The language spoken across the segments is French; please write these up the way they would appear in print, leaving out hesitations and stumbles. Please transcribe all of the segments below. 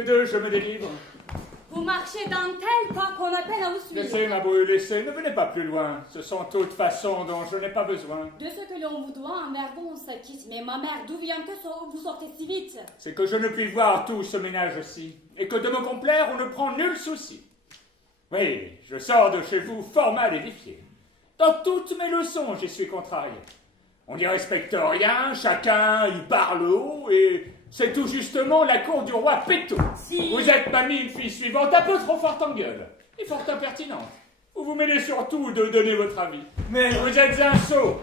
Que de je me délivre. Vous marchez d'un tel pas qu'on a peine à vous suivre. Laissez, ma brouille, laissez, ne venez pas plus loin. Ce sont toutes façons dont je n'ai pas besoin. De ce que l'on vous doit, un mergon se quitte. Mais ma mère, d'où vient que vous sortez si vite? C'est que je ne puis voir tout ce ménage-ci, et que de me complaire, on ne prend nul souci. Oui, je sors de chez vous fort mal édifié. Dans toutes mes leçons, j'y suis contrarié. On n'y respecte rien, chacun y parle haut, et c'est tout justement la cour du roi Péto. Si. Vous êtes, mamie, une fille suivante, un peu trop forte en gueule, et fort impertinente. Vous vous mêlez surtout de donner votre avis. Mais vous êtes un sot.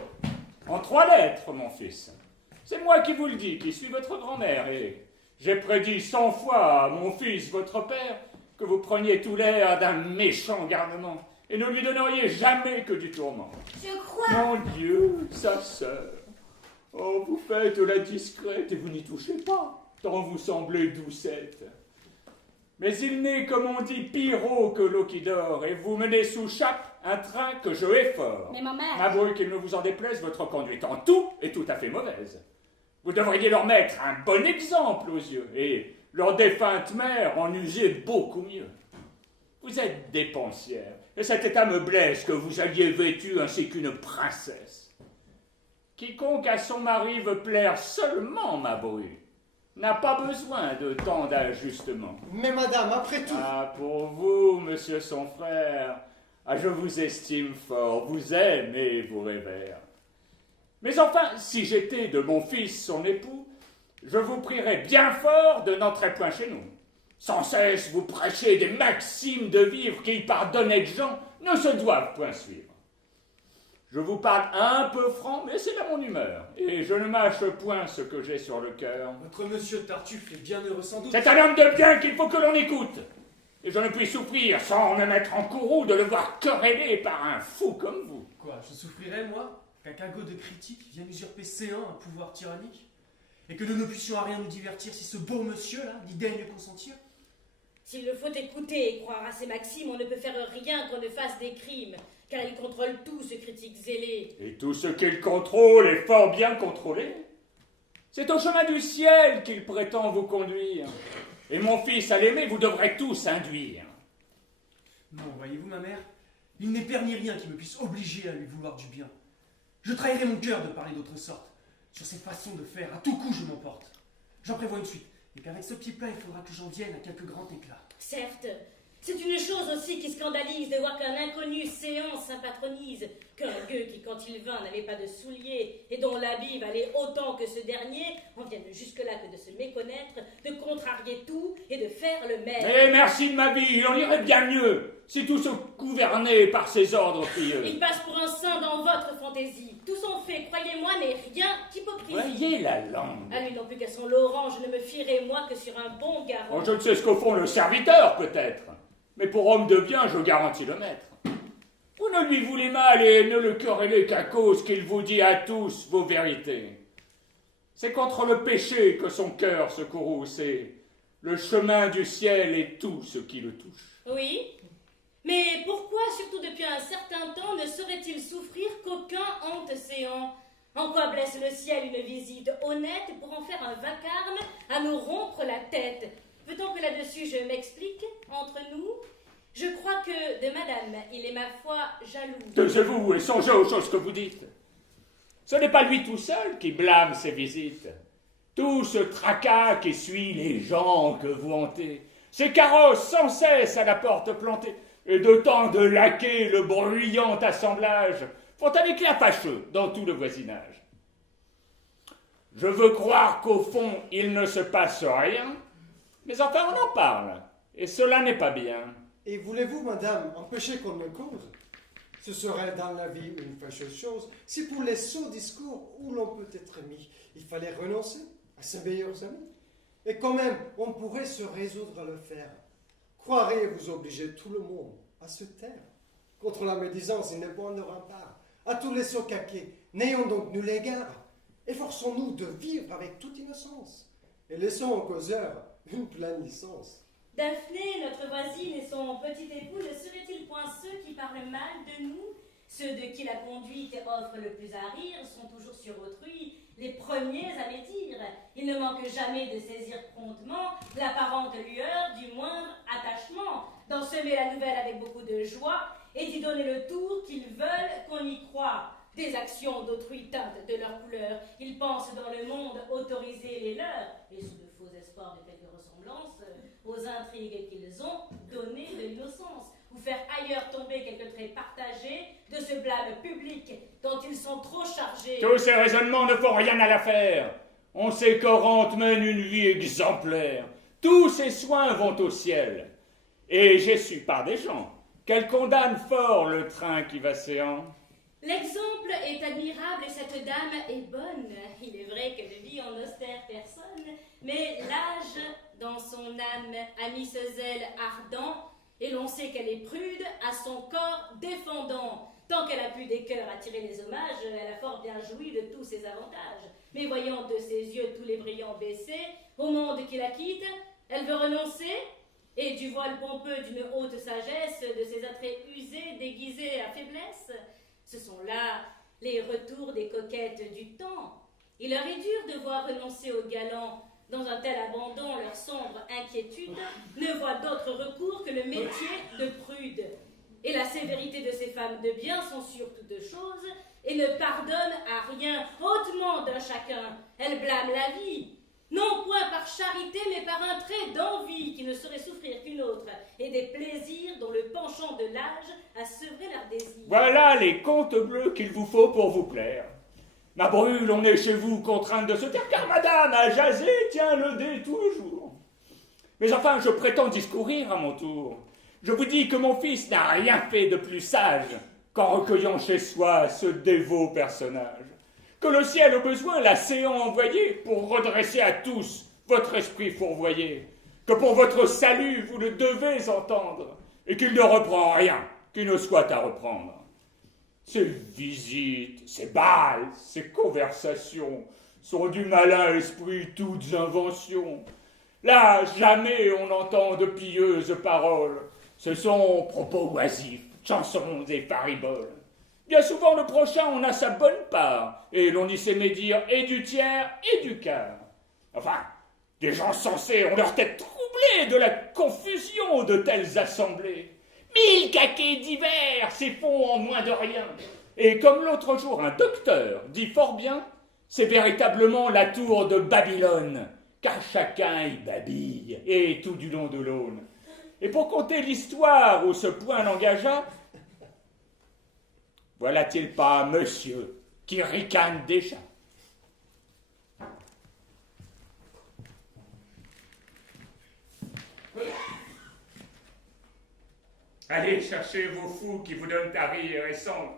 En 3 lettres, mon fils. C'est moi qui vous le dis, qui suis votre grand-mère, et j'ai prédit 100 fois à mon fils, votre père, que vous preniez tout l'air d'un méchant garnement, et ne lui donneriez jamais que du tourment. Je crois. Mon Dieu, sa sœur. Oh, vous faites la discrète et vous n'y touchez pas, tant vous semblez doucette. Mais il n'est, comme on dit, pire eau que l'eau qui dort, et vous menez sous chape un train que je hais fort. Mais ma mère... Avouez qu'il ne vous en déplaise, votre conduite en tout est tout à fait mauvaise. Vous devriez leur mettre un bon exemple aux yeux, et leur défunte mère en user beaucoup mieux. Vous êtes dépensière, et cet état me blesse que vous alliez vêtue ainsi qu'une princesse. Quiconque à son mari veut plaire seulement, ma bru, n'a pas besoin de tant d'ajustements. Mais madame, après tout... Ah, pour vous, monsieur son frère, je vous estime fort, vous aime et vous révère. Mais enfin, si j'étais de mon fils son époux, je vous prierais bien fort de n'entrer point chez nous. Sans cesse vous prêchez des maximes de vivre qui, par d'honnêtes gens, ne se doivent point suivre. Je vous parle un peu franc, mais c'est là mon humeur, et je ne mâche point ce que j'ai sur le cœur. Votre monsieur Tartuffe est bien heureux sans doute. C'est un homme de bien qu'il faut que l'on écoute, et je ne puis souffrir, sans me mettre en courroux, de le voir querellé par un fou comme vous. Quoi, je souffrirais, moi, qu'un cagot de critique vienne usurper séant un pouvoir tyrannique? Et que nous ne puissions à rien nous divertir si ce beau monsieur-là n'y daigne consentir? S'il le faut écouter et croire à ses maximes, on ne peut faire rien qu'on ne fasse des crimes, car il contrôle tout, ce critique zélé. Et tout ce qu'il contrôle est fort bien contrôlé. C'est au chemin du ciel qu'il prétend vous conduire. Et mon fils, à l'aimer, vous devrez tous induire. Non, voyez-vous, ma mère, il n'est père ni rien qui me puisse obliger à lui vouloir du bien. Je trahirais mon cœur de parler d'autre sorte. Sur ces façons de faire, à tout coup je m'emporte. J'en prévois une suite, et qu'avec ce petit plat, il faudra que j'en vienne à quelque grand éclat. Certes, c'est une chose aussi qui scandalise de voir qu'un inconnu séant s'impatronise, qu'un gueux qui, quand il vint, n'avait pas de souliers, et dont l'habit valait autant que ce dernier, en vienne jusque-là que de se méconnaître, de contrarier tout et de faire le maire. Eh, merci de ma vie, il en irait bien mieux, si tous se gouvernaient par ses ordres pieux. Il passe pour un saint dans votre fantaisie. Tout son fait, croyez-moi, n'est rien qu'hypocrisie. Voyez la langue. À lui non plus qu'à son Laurent, je ne me fierai, moi, que sur un bon garant. Oh, je ne sais ce qu'au fond le serviteur, peut-être, mais pour homme de bien, je garantis le maître. Vous ne lui voulez mal et ne le querellez qu'à cause qu'il vous dit à tous vos vérités. C'est contre le péché que son cœur se courrouce, et le chemin du ciel est tout ce qui le touche. Oui, mais pourquoi, surtout depuis un certain temps, ne saurait-il souffrir qu'aucun hante séant? En quoi blesse le ciel une visite honnête pour en faire un vacarme à nous rompre la tête? Veut-on que là-dessus je m'explique, entre nous? Je crois que de madame, il est ma foi jaloux. Taisez-vous et songez aux choses que vous dites. Ce n'est pas lui tout seul qui blâme ses visites. Tout ce tracas qui suit les gens que vous hantez, ces carrosses sans cesse à la porte plantée, et de tant de laquais le bruyant assemblage font un éclat fâcheux dans tout le voisinage. Je veux croire qu'au fond il ne se passe rien, mais enfin on en parle, et cela n'est pas bien. Et voulez-vous, madame, empêcher qu'on ne cause? Ce serait dans la vie une fâcheuse chose si pour les sots discours où l'on peut être mis, il fallait renoncer à ses meilleurs amis. Et quand même, on pourrait se résoudre à le faire. Croirez-vous obliger tout le monde à se taire? Contre la médisance, il n'est point de rempart. À tous les sots caqués, n'ayons donc nul égard. Efforçons-nous de vivre avec toute innocence. Et laissons aux causeurs une pleine licence. Daphné, notre voisine et son petit époux, ne seraient-ils point ceux qui parlent mal de nous? Ceux de qui la conduite offre le plus à rire sont toujours sur autrui les premiers à médire. Ils ne manquent jamais de saisir promptement l'apparente lueur du moindre attachement, d'en semer la nouvelle avec beaucoup de joie et d'y donner le tour qu'ils veulent qu'on y croie. Des actions d'autrui teintent de leur couleur. Ils pensent dans le monde autoriser les leurs, et sous de faux espoirs de quelque ressemblance, aux intrigues qu'ils ont donné de l'innocence, ou faire ailleurs tomber quelques traits partagés de ce blâme public dont ils sont trop chargés. Tous ces raisonnements ne font rien à l'affaire. On sait qu'Orante mène une vie exemplaire. Tous ses soins vont au ciel. Et j'ai su par des gens qu'elle condamne fort le train qui va séant. L'exemple est admirable et cette dame est bonne. Il est vrai qu'elle vit en austère personne, mais l'âge dans son âme a mis ce zèle ardent, et l'on sait qu'elle est prude à son corps défendant. Tant qu'elle a pu des cœurs attirer les hommages, elle a fort bien joui de tous ses avantages. Mais voyant de ses yeux tous les brillants baissés, au monde qui la quitte, elle veut renoncer, et du voile pompeux d'une haute sagesse, de ses attraits usés, déguisés à faiblesse. Ce sont là les retours des coquettes du temps. Il leur est dur de voir renoncer aux galants. Dans un tel abandon, leur sombre inquiétude ne voit d'autre recours que le métier de prude. Et la sévérité de ces femmes de bien sont sur toutes choses et ne pardonnent à rien, hautement d'un chacun. Elles blâment la vie, non point par charité, mais par un trait d'envie qui ne saurait souffrir qu'une autre, et des plaisirs dont le penchant de l'âge a sevré leur désir. Voilà les contes bleus qu'il vous faut pour vous plaire. Ma brûle, on est chez vous contrainte de se taire, car madame a jasé, tient le dé tout le jour. Mais enfin, je prétends discourir à mon tour. Je vous dis que mon fils n'a rien fait de plus sage qu'en recueillant chez soi ce dévot personnage. Que le ciel au besoin l'a séant envoyé pour redresser à tous votre esprit fourvoyé. Que pour votre salut vous le devez entendre, et qu'il ne reprend rien qui ne soit à reprendre. Ces visites, ces bals, ces conversations sont du malin esprit toutes inventions. Là, jamais on entend de pieuses paroles. Ce sont propos oisifs, chansons et fariboles. Bien souvent, le prochain en a sa bonne part, et l'on y sait médire et du tiers et du quart. Enfin, des gens sensés ont leur tête troublée de la confusion de telles assemblées. 1000 caquets divers s'y font en moins de rien. Et comme l'autre jour un docteur dit fort bien, c'est véritablement la tour de Babylone, car chacun y babille, et tout du long de l'aune. Et pour conter l'histoire où ce point l'engagea, voilà-t-il pas monsieur qui ricane déjà? Allez chercher vos fous qui vous donnent à rire et sang.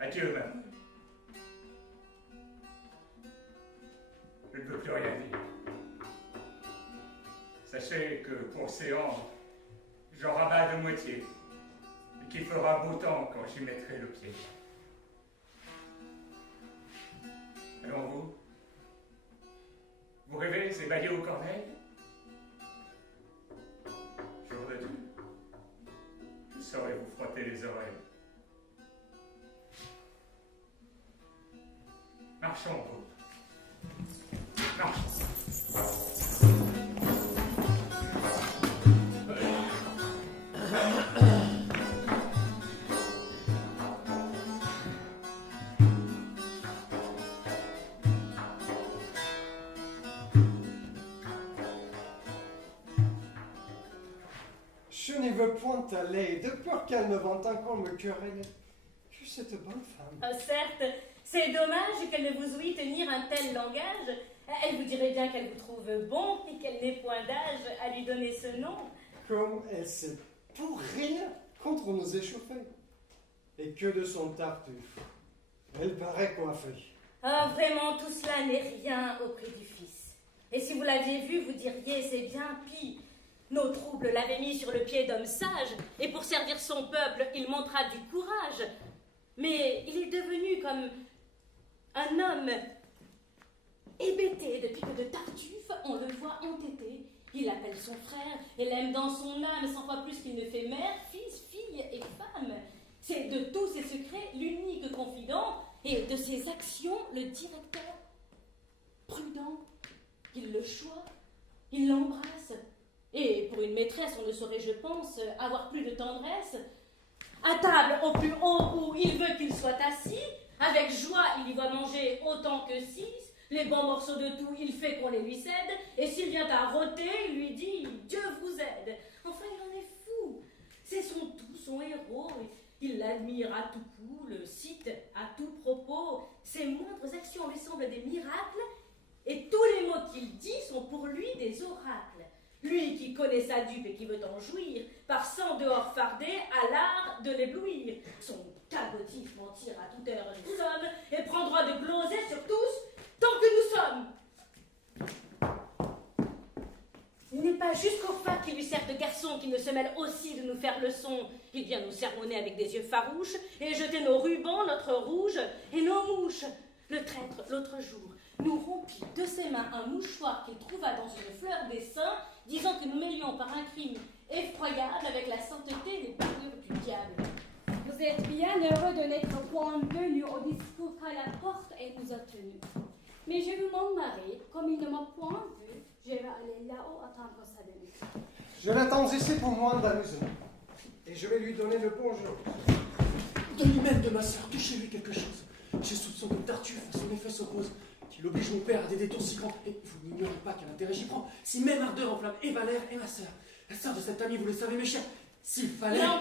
Adieu, madame. Je ne peux plus rien dire. Sachez que pour Séan, j'en rabats de moitié, et qu'il fera beau temps quand j'y mettrai le pied. Alors vous rêvez ébaillé aux corneilles? Jour de Dieu, je saurai vous frotter les oreilles. Marchons, vous. Marchons. Je n'y veux point aller, de peur qu'elle ne vente encore me quereller. Que cette bonne femme. Ah, certes, c'est dommage qu'elle ne vous ouït tenir un tel langage. Elle vous dirait bien qu'elle vous trouve bon et qu'elle n'ait point d'âge à lui donner ce nom. Comme elle sait pour rien contre nous échauffer. Et que de son tartuffe. Elle paraît coiffée. Ah, vraiment, tout cela n'est rien au prix du Fils. Et si vous l'aviez vu, vous diriez, c'est bien pis. Nos troubles l'avaient mis sur le pied d'homme sage, et pour servir son peuple, il montra du courage. Mais il est devenu comme un homme hébété depuis que de tas on le voit entêté. Il appelle son frère et l'aime dans son âme 100 fois plus qu'il ne fait mère, fils, fille et femme. C'est de tous ses secrets l'unique confident et de ses actions le directeur. Prudent, il le choisit, il l'embrasse. Et pour une maîtresse, on ne saurait, je pense, avoir plus de tendresse. À table, au plus haut où il veut qu'il soit assis, avec joie, il y voit manger autant que 6. Les bons morceaux de tout, il fait qu'on les lui cède. Et s'il vient à rôter, il lui dit « Dieu vous aide ». Enfin, il en est fou. C'est son tout, son héros. Il l'admire à tout coup, le cite à tout propos. Ses moindres actions lui semblent des miracles. Et tous les mots qu'il dit sont pour lui des oracles. Lui qui connaît sa dupe et qui veut en jouir, par 100 dehors fardés, a l'art de l'éblouir. Son cagotif mentir à toute heure nous sommes, et prend droit de gloser sur tous, tant que nous sommes. Il n'est pas jusqu'au fac qui lui sert de garçon, qui ne se mêle aussi de nous faire leçon. Il vient nous sermonner avec des yeux farouches, et jeter nos rubans, notre rouge, et nos mouches. Le traître, l'autre jour, nous rompit de ses mains un mouchoir qu'il trouva dans une fleur des seins, disant que nous mêlions par un crime effroyable avec la sainteté des parures du diable. Vous êtes bien heureux de n'être point venu au discours qu'à la porte et nous a tenus. Mais je veux m'en marrer, comme il ne m'a point vu, je vais aller là-haut attendre sa venue. Je l'attends ici pour moi d'amusement. Et je vais lui donner le bonjour. De lui-même, de ma sœur, touchez-lui quelque chose. J'ai soupçon que Tartuffe, à son effet s'oppose, qu'il oblige mon père à des détours si grands. Et vous n'ignorez pas quel intérêt j'y prends. Si même ardeur enflamme et Valère et ma sœur, la sœur de cet ami, vous le savez, mes chers, s'il fallait... Non.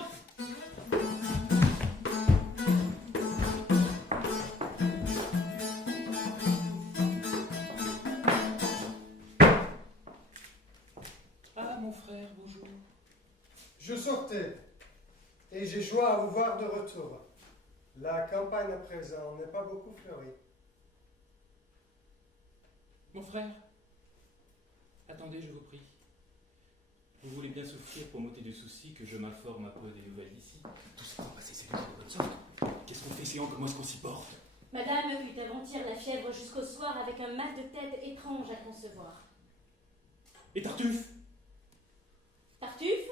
Ah, mon frère, bonjour. Je sortais, et j'ai joie à vous voir de retour. La campagne à présent n'est pas beaucoup fleurie. Mon frère, attendez, je vous prie. Vous voulez bien souffrir pour m'ôter du souci que je m'informe un peu des nouvelles d'ici. Tout ce temps passé, c'est de bonne sorte. Qu'est-ce qu'on fait, Séant? Comment est-ce qu'on s'y porte? Madame eut avant-hier la fièvre jusqu'au soir avec un mal de tête étrange à concevoir. Et Tartuffe? Tartuffe?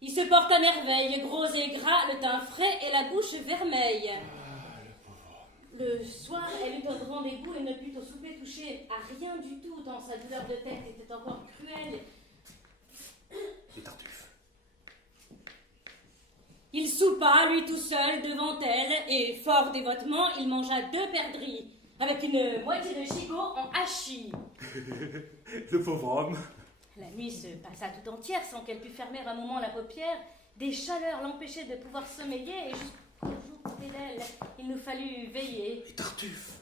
Il se porte à merveille, gros et gras, le teint frais et la bouche vermeille. Ah, le pauvre. Le soir, elle eut un rendez-vous et ne put au souper toucher à rien du tout, tant sa douleur de tête était encore cruelle. Et Tartuffe? Il soupa, lui tout seul, devant elle, et fort dévotement, il mangea 2 perdrix, avec une moitié de gigot en hachis. Le pauvre homme. La nuit se passa tout entière sans qu'elle pût fermer un moment la paupière. Des chaleurs l'empêchaient de pouvoir sommeiller, et jusqu'au jour côté d'elle, il nous fallut veiller. Et Tartuffe?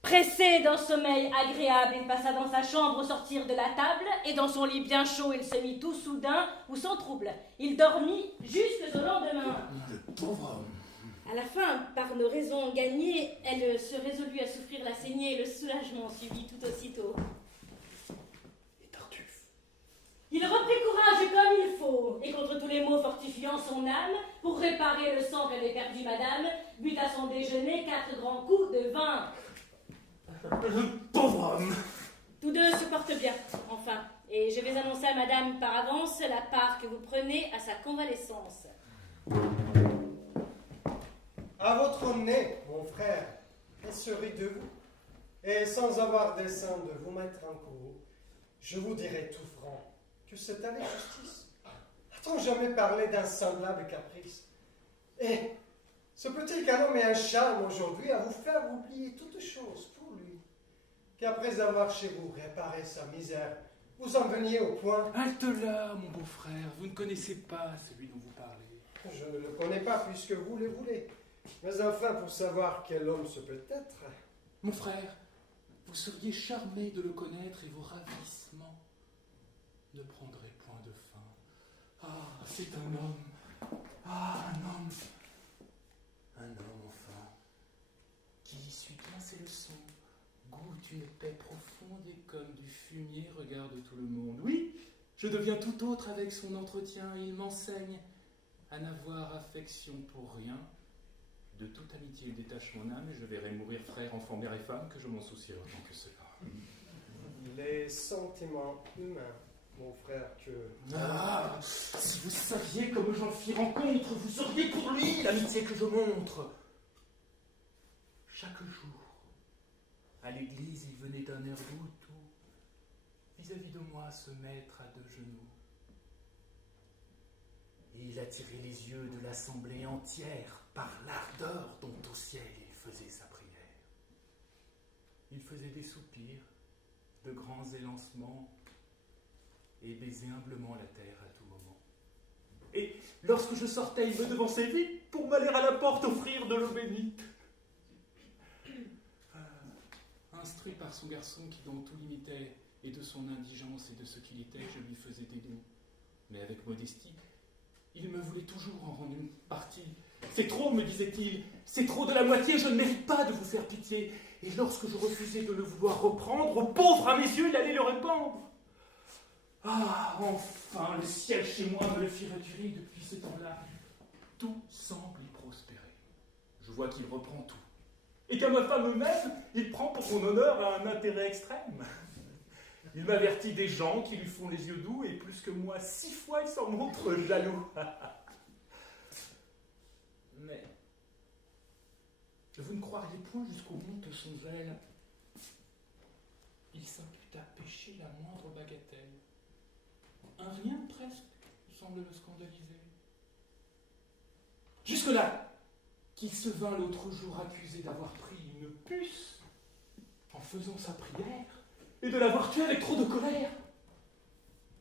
Pressé d'un sommeil agréable, il passa dans sa chambre au sortir de la table, et dans son lit bien chaud, il se mit tout soudain ou sans trouble. Il dormit jusqu'au lendemain. Le pauvre homme. À la fin, par nos raisons gagnées, elle se résolut à souffrir la saignée, et le soulagement suivit tout aussitôt. Et Tartuffe? Il reprit courage comme il faut, et contre tous les maux fortifiant son âme, pour réparer le sang qu'avait perdu madame, but à son déjeuner 4 grands coups de vin. Le pauvre homme. Tous deux se portent bien, enfin, et je vais annoncer à madame par avance la part que vous prenez à sa convalescence. À votre nez, mon frère, et serai de vous, et sans avoir dessein de vous mettre en cours, je vous dirai tout franc que c'est à l'injustice. A-t-on jamais parlé d'un semblable caprice? Et ce petit canon met un charme aujourd'hui à vous faire oublier toute chose pour lui, qu'après avoir chez vous réparé sa misère, vous en veniez au point. Halte là, mon beau frère, vous ne connaissez pas celui dont vous parlez. Je ne le connais pas puisque vous le voulez, mais enfin pour savoir quel homme ce peut être. Mon frère, vous seriez charmé de le connaître et vos ravissements ne prendraient point de fin. Ah, c'est un homme. Ah, un homme. Un homme, enfin, qui suit bien ses leçons, goûte une paix profonde et comme du fumier regarde tout le monde. Oui, je deviens tout autre avec son entretien. Il m'enseigne à n'avoir affection pour rien. De toute amitié, il détache mon âme et je verrai mourir frère, enfant, mère et femme, que je m'en soucierai autant que cela. les sentiments humains, mon frère, que... Ah, si vous saviez comme j'en fis rencontre, vous auriez pour lui l'amitié que je montre. Chaque jour, à l'église, il venait d'un air doux, vis-à-vis de moi, se mettre à 2 genoux. Et il attirait les yeux de l'assemblée entière par l'ardeur dont au ciel il faisait sa prière. Il faisait des soupirs, de grands élancements, et baisait humblement la terre à tout moment. Et lorsque je sortais, il me devançait vite pour m'aller à la porte offrir de l'eau bénite. Instruit par son garçon qui dans tout l'imitait, et de son indigence et de ce qu'il était, je lui faisais des dons. Mais avec modestie, il me voulait toujours en rendre une partie. C'est trop, me disait-il, c'est trop de la moitié, je ne mérite pas de vous faire pitié. Et lorsque je refusais de le vouloir reprendre, au pauvre à mes yeux, il allait le répandre. Ah, enfin, le ciel chez moi me le fit retirer depuis ce temps-là. Tout semble y prospérer. Je vois qu'il reprend tout. Et qu'à ma femme même, il prend pour mon honneur un intérêt extrême. Il m'avertit des gens qui lui font les yeux doux, et plus que moi, 6 fois il s'en montre jaloux. Mais vous ne croiriez point jusqu'au bout de son zèle. Il s'impute à pécher la moindre bagatelle. Un rien presque semble le scandaliser. Jusque-là, qu'il se vint l'autre jour accusé d'avoir pris une puce en faisant sa prière et de l'avoir tué avec trop de colère.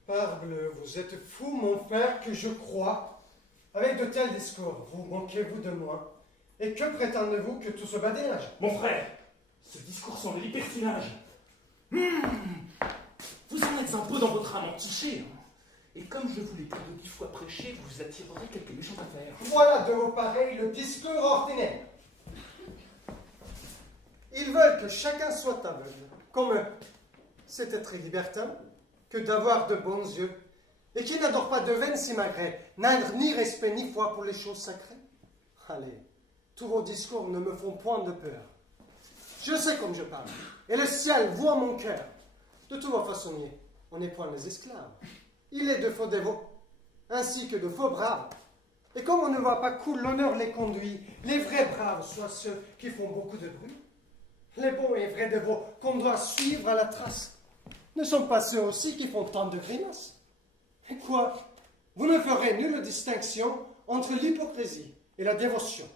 Parbleu, vous êtes fou, mon frère, que je crois. Avec de tels discours, vous manquez-vous de moi? Et que prétendez-vous que tout ce badinage? Mon frère, ce discours semble libertinage. Vous en êtes un peu dans votre âme entichée, hein. Et comme je vous l'ai plus de 10 fois prêché, vous attirerez quelques méchantes affaires. Voilà de vos pareils le discours ordinaire. Ils veulent que chacun soit aveugle, comme eux. C'est très libertin que d'avoir de bons yeux, et qui n'adore pas de veine si malgré, n'a ni respect ni foi pour les choses sacrées. Allez, tous vos discours ne me font point de peur. Je sais comme je parle, et le ciel voit mon cœur. De tous vos façonniers, on n'est point les esclaves. Il est de faux dévots, ainsi que de faux braves. Et comme on ne voit pas qu'où l'honneur les conduit, les vrais braves soient ceux qui font beaucoup de bruit. Les bons et vrais dévots qu'on doit suivre à la trace ne sont pas ceux aussi qui font tant de grimaces. Et quoi? Vous ne ferez nulle distinction entre l'hypocrisie et la dévotion.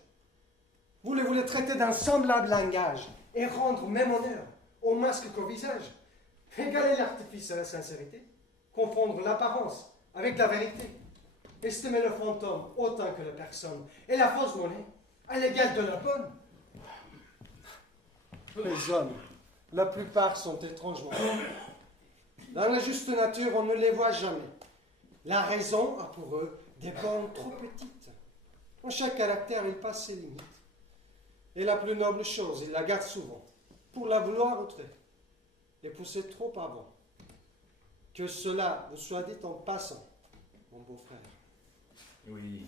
Voulez-vous les traiter d'un semblable langage et rendre même honneur au masque qu'au visage? Égaler l'artifice à la sincérité, confondre l'apparence avec la vérité, estimer le fantôme autant que la personne et la fausse monnaie à l'égal de la bonne. Les hommes, la plupart sont étrangement. Dans la juste nature, on ne les voit jamais. La raison a pour eux des bornes trop petites. En chaque caractère, il passe ses limites. Et la plus noble chose, il la garde souvent, pour la vouloir outrée, et pousser trop avant. Que cela vous soit dit en passant, mon beau-frère. Oui,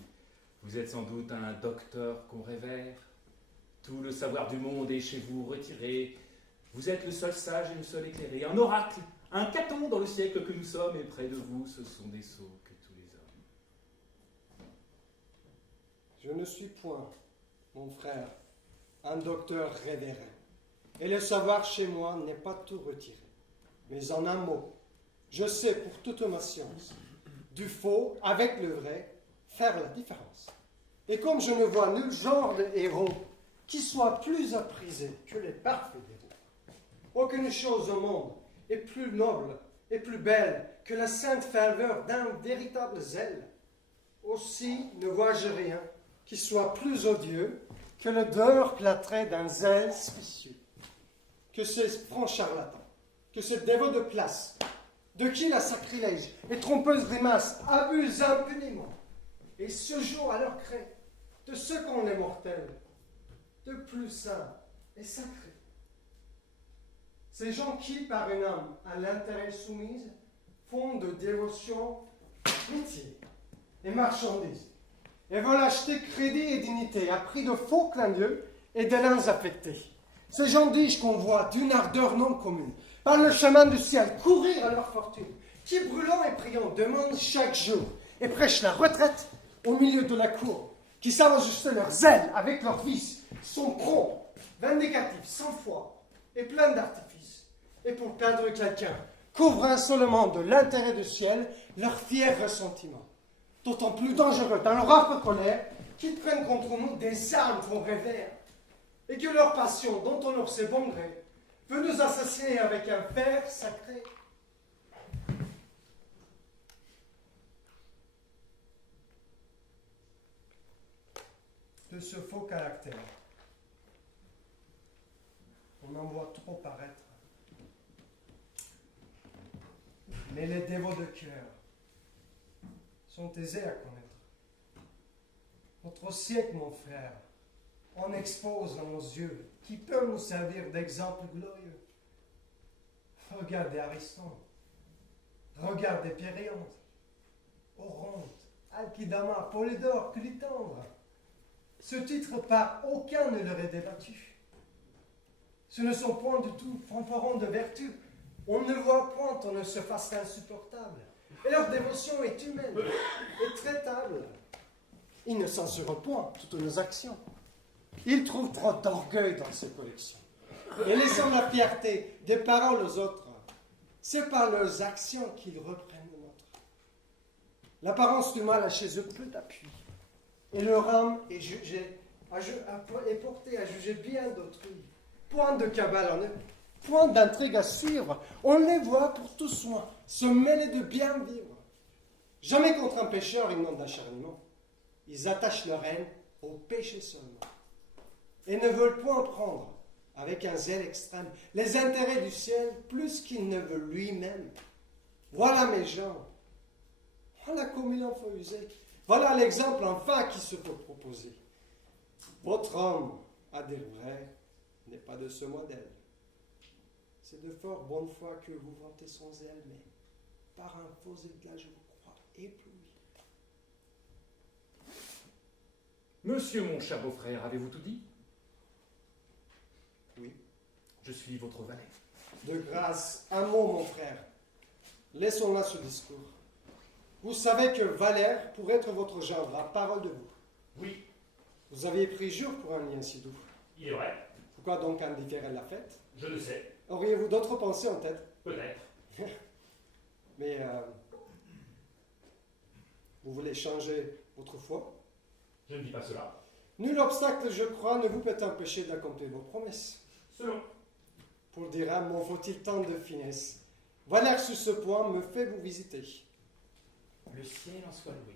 vous êtes sans doute un docteur qu'on révère. Tout le savoir du monde est chez vous retiré. Vous êtes le seul sage et le seul éclairé. Un oracle, un Caton dans le siècle que nous sommes, et près de vous, ce sont des sots que tous les hommes. Je ne suis point, mon frère, un docteur révérend. Et le savoir chez moi n'est pas tout retiré. Mais en un mot, je sais pour toute ma science, du faux avec le vrai, faire la différence. Et comme je ne vois nul genre de héros qui soit plus apprisé que les parfaits dévots, aucune chose au monde est plus noble et plus belle que la sainte ferveur d'un véritable zèle. Aussi ne vois-je rien qui soit plus odieux que le dehors plâtré d'un zèle spécieux, que ces francs charlatans, que ces dévots de place, de qui la sacrilège et trompeuse grimace abuse impunément, et se joue à leur craie de ce qu'ont les mortels de plus saint et sacré. Ces gens qui, par une âme à l'intérêt soumise, font de dévotion métier et marchandise, et veulent acheter crédit et dignité à prix de faux clins d'yeux et d'élans affectés. Ces gens riches qu'on voit d'une ardeur non commune, par le chemin du ciel, courir à leur fortune, qui brûlant et priant demandent chaque jour et prêchent la retraite au milieu de la cour, qui savent ajuster leurs ailes avec leurs vices, sont prompts, vindicatifs, sans foi et pleins d'artifices. Et pour perdre quelqu'un, couvrant seulement de l'intérêt du ciel leur fier ressentiment. D'autant plus dangereux dans leur âpre colère qu'ils prennent contre nous des armes qu'on révère, et que leur passion, dont on leur sait bon gré, veut nous assassiner avec un fer sacré. De ce faux caractère, on en voit trop paraître. Mais les dévots de cœur sont aisés à connaître. Notre siècle, mon frère, en expose à nos yeux qui peut nous servir d'exemple glorieux. Regardez Ariston, regardez Péréonte, Oronte, Alkidama, Polydore, Clitandre. Ce titre par aucun ne leur est débattu. Ce ne sont point du tout fanfarons de vertu. On ne voit point on ne se fasse insupportable. Et leur dévotion est humaine et traitable. Ils ne censurent point toutes nos actions. Ils trouvent trop d'orgueil dans ces collections. Et laissant la fierté des paroles aux autres, c'est par leurs actions qu'ils reprennent le nôtre. L'apparence du mal a chez eux peu d'appui. Et leur âme est portée à juger bien d'autrui. Point de cabale en eux, point d'intrigue à suivre. On les voit pour tout soin se mêler de bien vivre. Jamais contre un pécheur ils n'ont d'acharnement. Ils attachent leur haine au péché seulement. Et ne veulent point prendre, avec un zèle extrême, les intérêts du ciel plus qu'il ne veut lui-même. Voilà mes gens. Voilà comme il en faut user. Voilà l'exemple enfin qui se peut proposer. Votre homme, à dire vrai, n'est pas de ce modèle. C'est de fort bonne foi que vous vantez son zèle, mais par un faux éclat, je vous crois ébloui. Monsieur mon cher beau-frère, avez-vous tout dit? Oui. Je suis votre valet. De grâce, un mot, mon frère. Laissons là ce discours. Vous savez que Valère pourrait être votre gendre, la parole de vous. Oui, Vous aviez pris jour pour un lien si doux. il est vrai, Pourquoi donc indifférer la fête? je le sais, Auriez-vous d'autres pensées en tête? peut-être. Mais vous voulez changer votre foi? Je ne dis pas cela. Nul obstacle, je crois, ne vous peut empêcher d'accomplir vos promesses. Selon. Pour dire un mot, faut-il tant de finesse? Valère sur ce point me fait vous visiter. Le ciel en soit loué.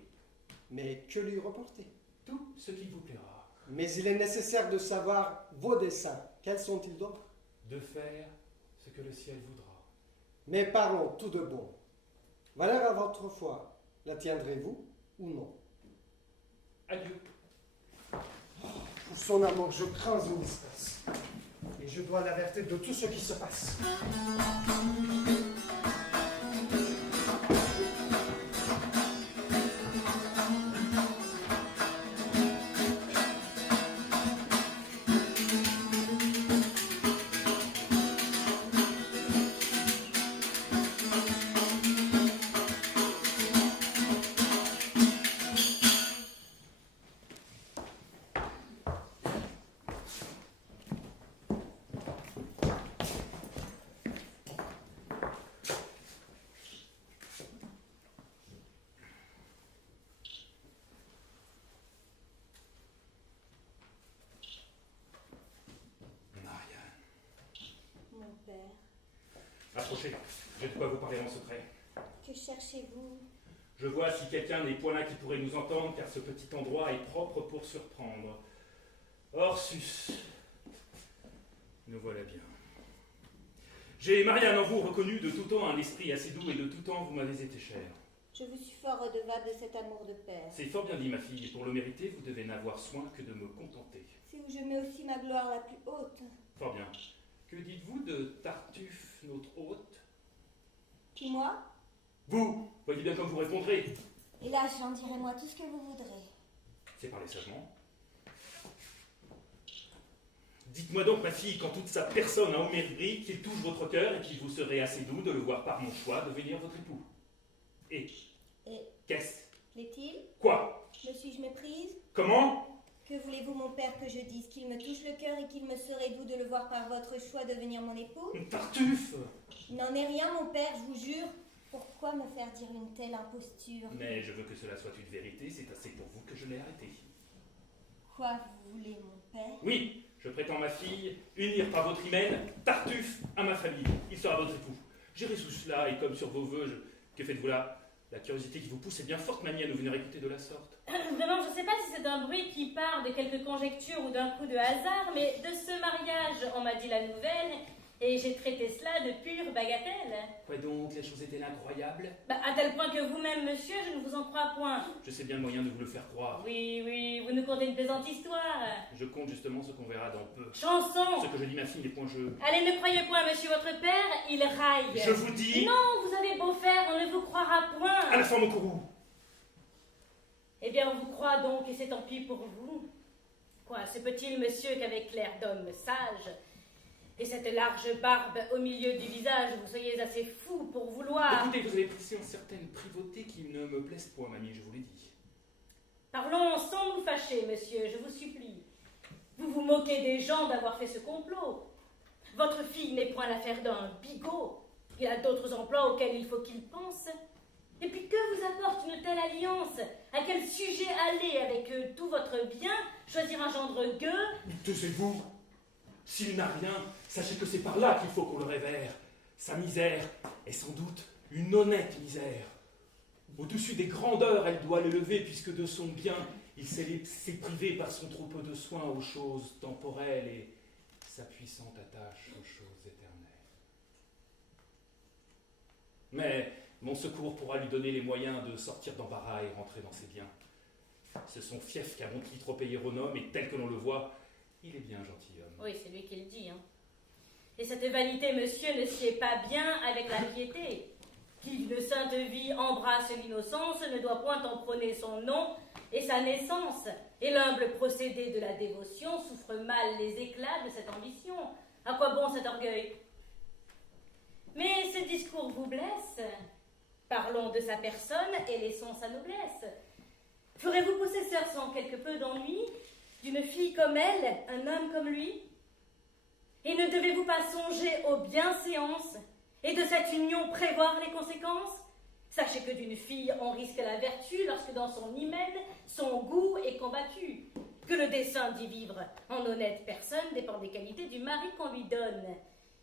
Mais que lui reporter? Tout ce qui vous plaira. Mais il est nécessaire de savoir vos desseins. Quels sont-ils donc? De faire ce que le ciel voudra. Mais parlons tout de bon. Valère à votre foi, la tiendrez-vous ou non? Adieu. Pour son amour, je crains une distance. Et je dois l'avertir de tout ce qui se passe. Mon père, Approchez, j'ai de quoi vous parler en secret. que cherchez-vous? Je vois si quelqu'un n'est point là qui pourrait nous entendre, car ce petit endroit est propre pour surprendre. Orsus, nous voilà bien. J'ai, Marianne, en vous reconnu de tout temps un esprit assez doux, et de tout temps vous m'avez été cher. Je vous suis fort redevable de cet amour de père. C'est fort bien dit, ma fille, et pour le mériter, vous devez n'avoir soin que de me contenter. C'est où je mets aussi ma gloire la plus haute. Fort bien. Que dites-vous de Tartuffe, notre hôte? Qui, moi? Vous, voyez bien comme vous répondrez. Hélas, j'en dirai moi tout ce que vous voudrez. C'est parler sagement. Dites-moi donc, ma fille, qu'en toute sa personne a au mérite qu'il touche votre cœur et qu'il vous serait assez doux de le voir par mon choix devenir votre époux. Et qu'est-ce? L'est-il? Quoi? Me suis-je méprise? Comment? Que voulez-vous, mon père, que je dise? Qu'il me touche le cœur et qu'il me serait doux de le voir par votre choix devenir mon époux? Tartuffe! Il n'en est rien, mon père, je vous jure. Pourquoi me faire dire une telle imposture? Mais je veux que cela soit une vérité, c'est assez pour vous que je l'ai arrêté. Quoi vous voulez, mon père? Oui, je prétends, ma fille, unir par votre hymen Tartuffe à ma famille. Il sera votre époux. J'irai sous cela, et comme sur vos voeux, que faites-vous là? La curiosité qui vous pousse est bien forte, mamie, à nous venir écouter de la sorte. Vraiment, je ne sais pas si c'est un bruit qui part de quelques conjectures ou d'un coup de hasard, mais de ce mariage, on m'a dit la nouvelle, et j'ai traité cela de pure bagatelle. Quoi donc, la chose est-elle incroyable? À tel point que vous-même, monsieur, je ne vous en crois point. Je sais bien le moyen de vous le faire croire. Oui, vous nous contez une plaisante histoire. Je compte justement ce qu'on verra dans peu. Chanson! Ce que je dis, ma fille, n'est point jeu. Allez, ne croyez point, monsieur votre père, il raille. Je vous dis... Non, vous avez beau faire, on ne vous croira point. À la fin, mon courroux! Eh bien, on vous croit donc, et c'est tant pis pour vous. Quoi, se peut-il, monsieur, qu'avec l'air d'homme sage et cette large barbe au milieu du visage, vous soyez assez fou pour vouloir... Écoutez, vous avez poussé en certaines privautés qui ne me plaisent point, mamie, je vous l'ai dit. Parlons sans nous fâcher, monsieur, je vous supplie. Vous vous moquez des gens d'avoir fait ce complot. Votre fille n'est point l'affaire d'un bigot. Il a d'autres emplois auxquels il faut qu'il pense. Et puis que vous apporte une telle alliance? À quel sujet aller avec tout votre bien choisir un gendre gueux? Taisez-vous! S'il n'a rien, sachez que c'est par là qu'il faut qu'on le révère. Sa misère est sans doute une honnête misère. Au-dessus des grandeurs, elle doit l'élever, puisque de son bien, il s'est privé par son trop peu de soins aux choses temporelles et sa puissante attache aux choses éternelles. Mais mon secours pourra lui donner les moyens de sortir d'embarras et rentrer dans ses biens. C'est son fief qu'a Montli trop payé au homme, et tel que l'on le voit, il est bien gentilhomme. Oui, c'est lui qui le dit, hein. Et cette vanité, monsieur, ne sied pas bien avec la piété. Qui d'une sainte vie embrasse l'innocence ne doit point en prôner son nom et sa naissance. Et l'humble procédé de la dévotion souffre mal les éclats de cette ambition. À quoi bon cet orgueil? Mais ce discours vous blesse. Parlons de sa personne et laissons sa noblesse. Ferez-vous possesseur sans quelque peu d'ennui d'une fille comme elle, un homme comme lui? Et ne devez-vous pas songer aux bienséances et de cette union prévoir les conséquences? Sachez que d'une fille on risque la vertu lorsque dans son hymen son goût est combattu, que le dessein d'y vivre en honnête personne dépend des qualités du mari qu'on lui donne,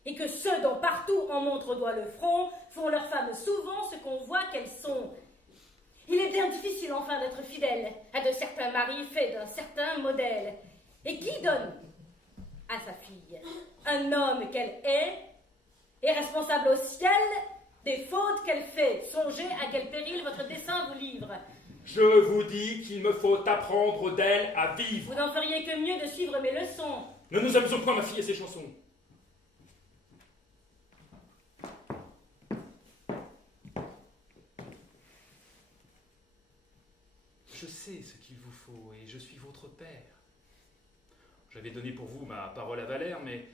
et que ceux dont partout on montre au doigt le front font leurs femmes souvent ce qu'on voit qu'elles sont. Il est bien difficile enfin d'être fidèle à de certains maris faits d'un certain modèle. Et qui donne à sa fille un homme qu'elle est responsable au ciel des fautes qu'elle fait? Songez à quel péril votre dessein vous livre. Je vous dis qu'il me faut apprendre d'elle à vivre. Vous n'en feriez que mieux de suivre mes leçons. Ne nous amusons point, ma fille, et ses chansons. Je sais ce qu'il vous faut, et je suis votre père. J'avais donné pour vous ma parole à Valère, mais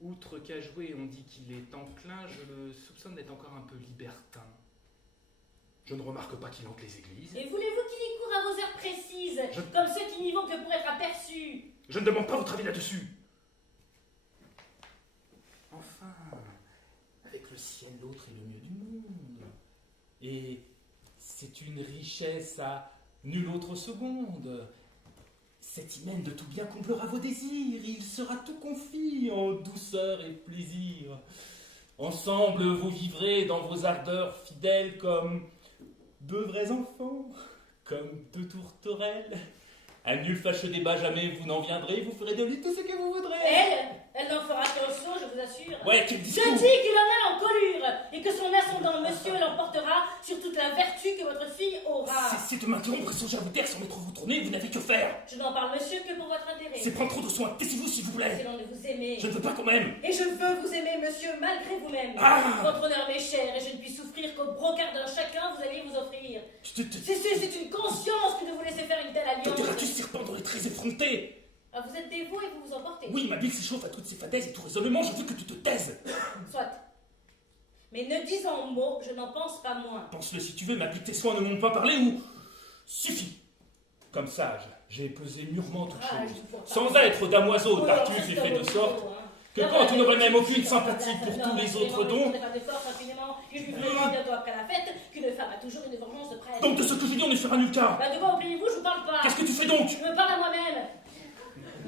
outre qu'à jouer on dit qu'il est enclin, je le soupçonne d'être encore un peu libertin. Je ne remarque pas qu'il hante les églises. Et voulez-vous qu'il y court à vos heures précises, comme ceux qui n'y vont que pour être aperçus? Je ne demande pas votre avis là-dessus. Enfin, avec le ciel, l'autre est le mieux du monde. Et c'est une richesse à nulle autre seconde. Cet hymen de tout bien comblera vos désirs. Il sera tout confit en douceur et plaisir. Ensemble, vous vivrez dans vos ardeurs fidèles comme deux vrais enfants, comme deux tourterelles. À nul fâcheux débat jamais vous n'en viendrez, vous ferez de lui tout ce que vous voudrez. Elle n'en fera qu'un saut, je vous assure. Ouais, quel discours! Je dis qu'il en a en colure, et que son ascendant monsieur l'emportera sur toute la vertu que votre fille aura. Cessez de m'interrompre et songez à vous taire sans m'être vous tourner, vous n'avez que faire. Je n'en parle, monsieur, que pour votre intérêt. C'est prendre trop de soin, taisez-vous s'il vous plaît. C'est long de vous aimer. Je ne veux pas quand même. Et je veux vous aimer, monsieur, malgré vous-même. Ah! Votre honneur m'est cher, et je ne puis souffrir qu'au brocard d'un chacun vous alliez vous offrir. C'est une conscience que de vous laisser faire une telle alliance. Te diras-tu serpent dans les traits effrontés? Ah, vous êtes dévot et vous vous emportez. Oui, ma bite s'échauffe à toutes ces fadaises et tout résolument, je veux que tu te taises. Soit. Mais ne disant mot, je n'en pense pas moins. Pense-le si tu veux, ma bite, tes soins ne m'ont pas parlé ou... Suffit. Comme sage, j'ai pesé mûrement toutes Ah, choses, je vois pas. sans être damoiseau, Oh, Tartuffe alors, est fait de c'est sorte hein. que Non, quand mais tu n'aurais je même suis aucune pas sympathie d'accord. pour Non, tous les absolument, autres dons, Je ne pas de force infiniment. Il lui faudrait bientôt après la fête qu'une femme a toujours une vengeance de près. donc de ce que je dis on ne fera nul cas. Bah, de quoi oubliez-vous, je vous parle pas. Qu'est-ce que tu fais donc? Je me parle à moi-même.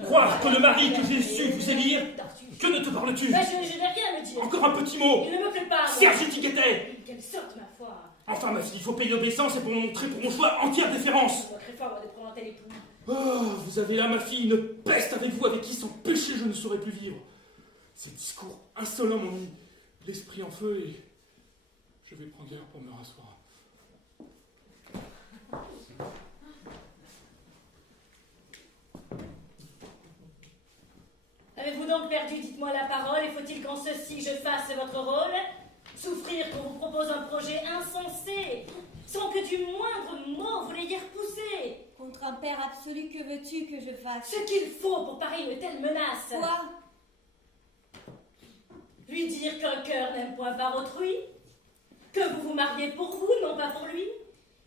Croire que le mari que j'ai su vous élire, Tartuffe. que ne te parles-tu? Bah, je n'ai rien à me dire. Encore un petit mot. Il ne me plaît pas. moi. Serge Etiquetet. Quelle sorte, ma foi. Enfin, ma fille, il faut payer l'obéissance et pour montrer pour mon choix entière déférence. Votre effort moi, de prendre un tel époux. Oh, vous avez là, ma fille, une peste avec vous, avec qui sans péché je ne saurais plus vivre. Ces discours insolents m'ont mis l'esprit en feu et je vais prendre l'air pour me rasseoir. Avez-vous donc perdu, dites-moi la parole, et faut-il qu'en ceci je fasse votre rôle? Souffrir qu'on vous propose un projet insensé, sans que du moindre mot vous l'ayez repoussé. Contre un père absolu, que veux-tu que je fasse? Ce qu'il faut pour parer une telle menace. Quoi? Lui dire qu'un cœur n'aime point par autrui, que vous vous mariez pour vous, non pas pour lui,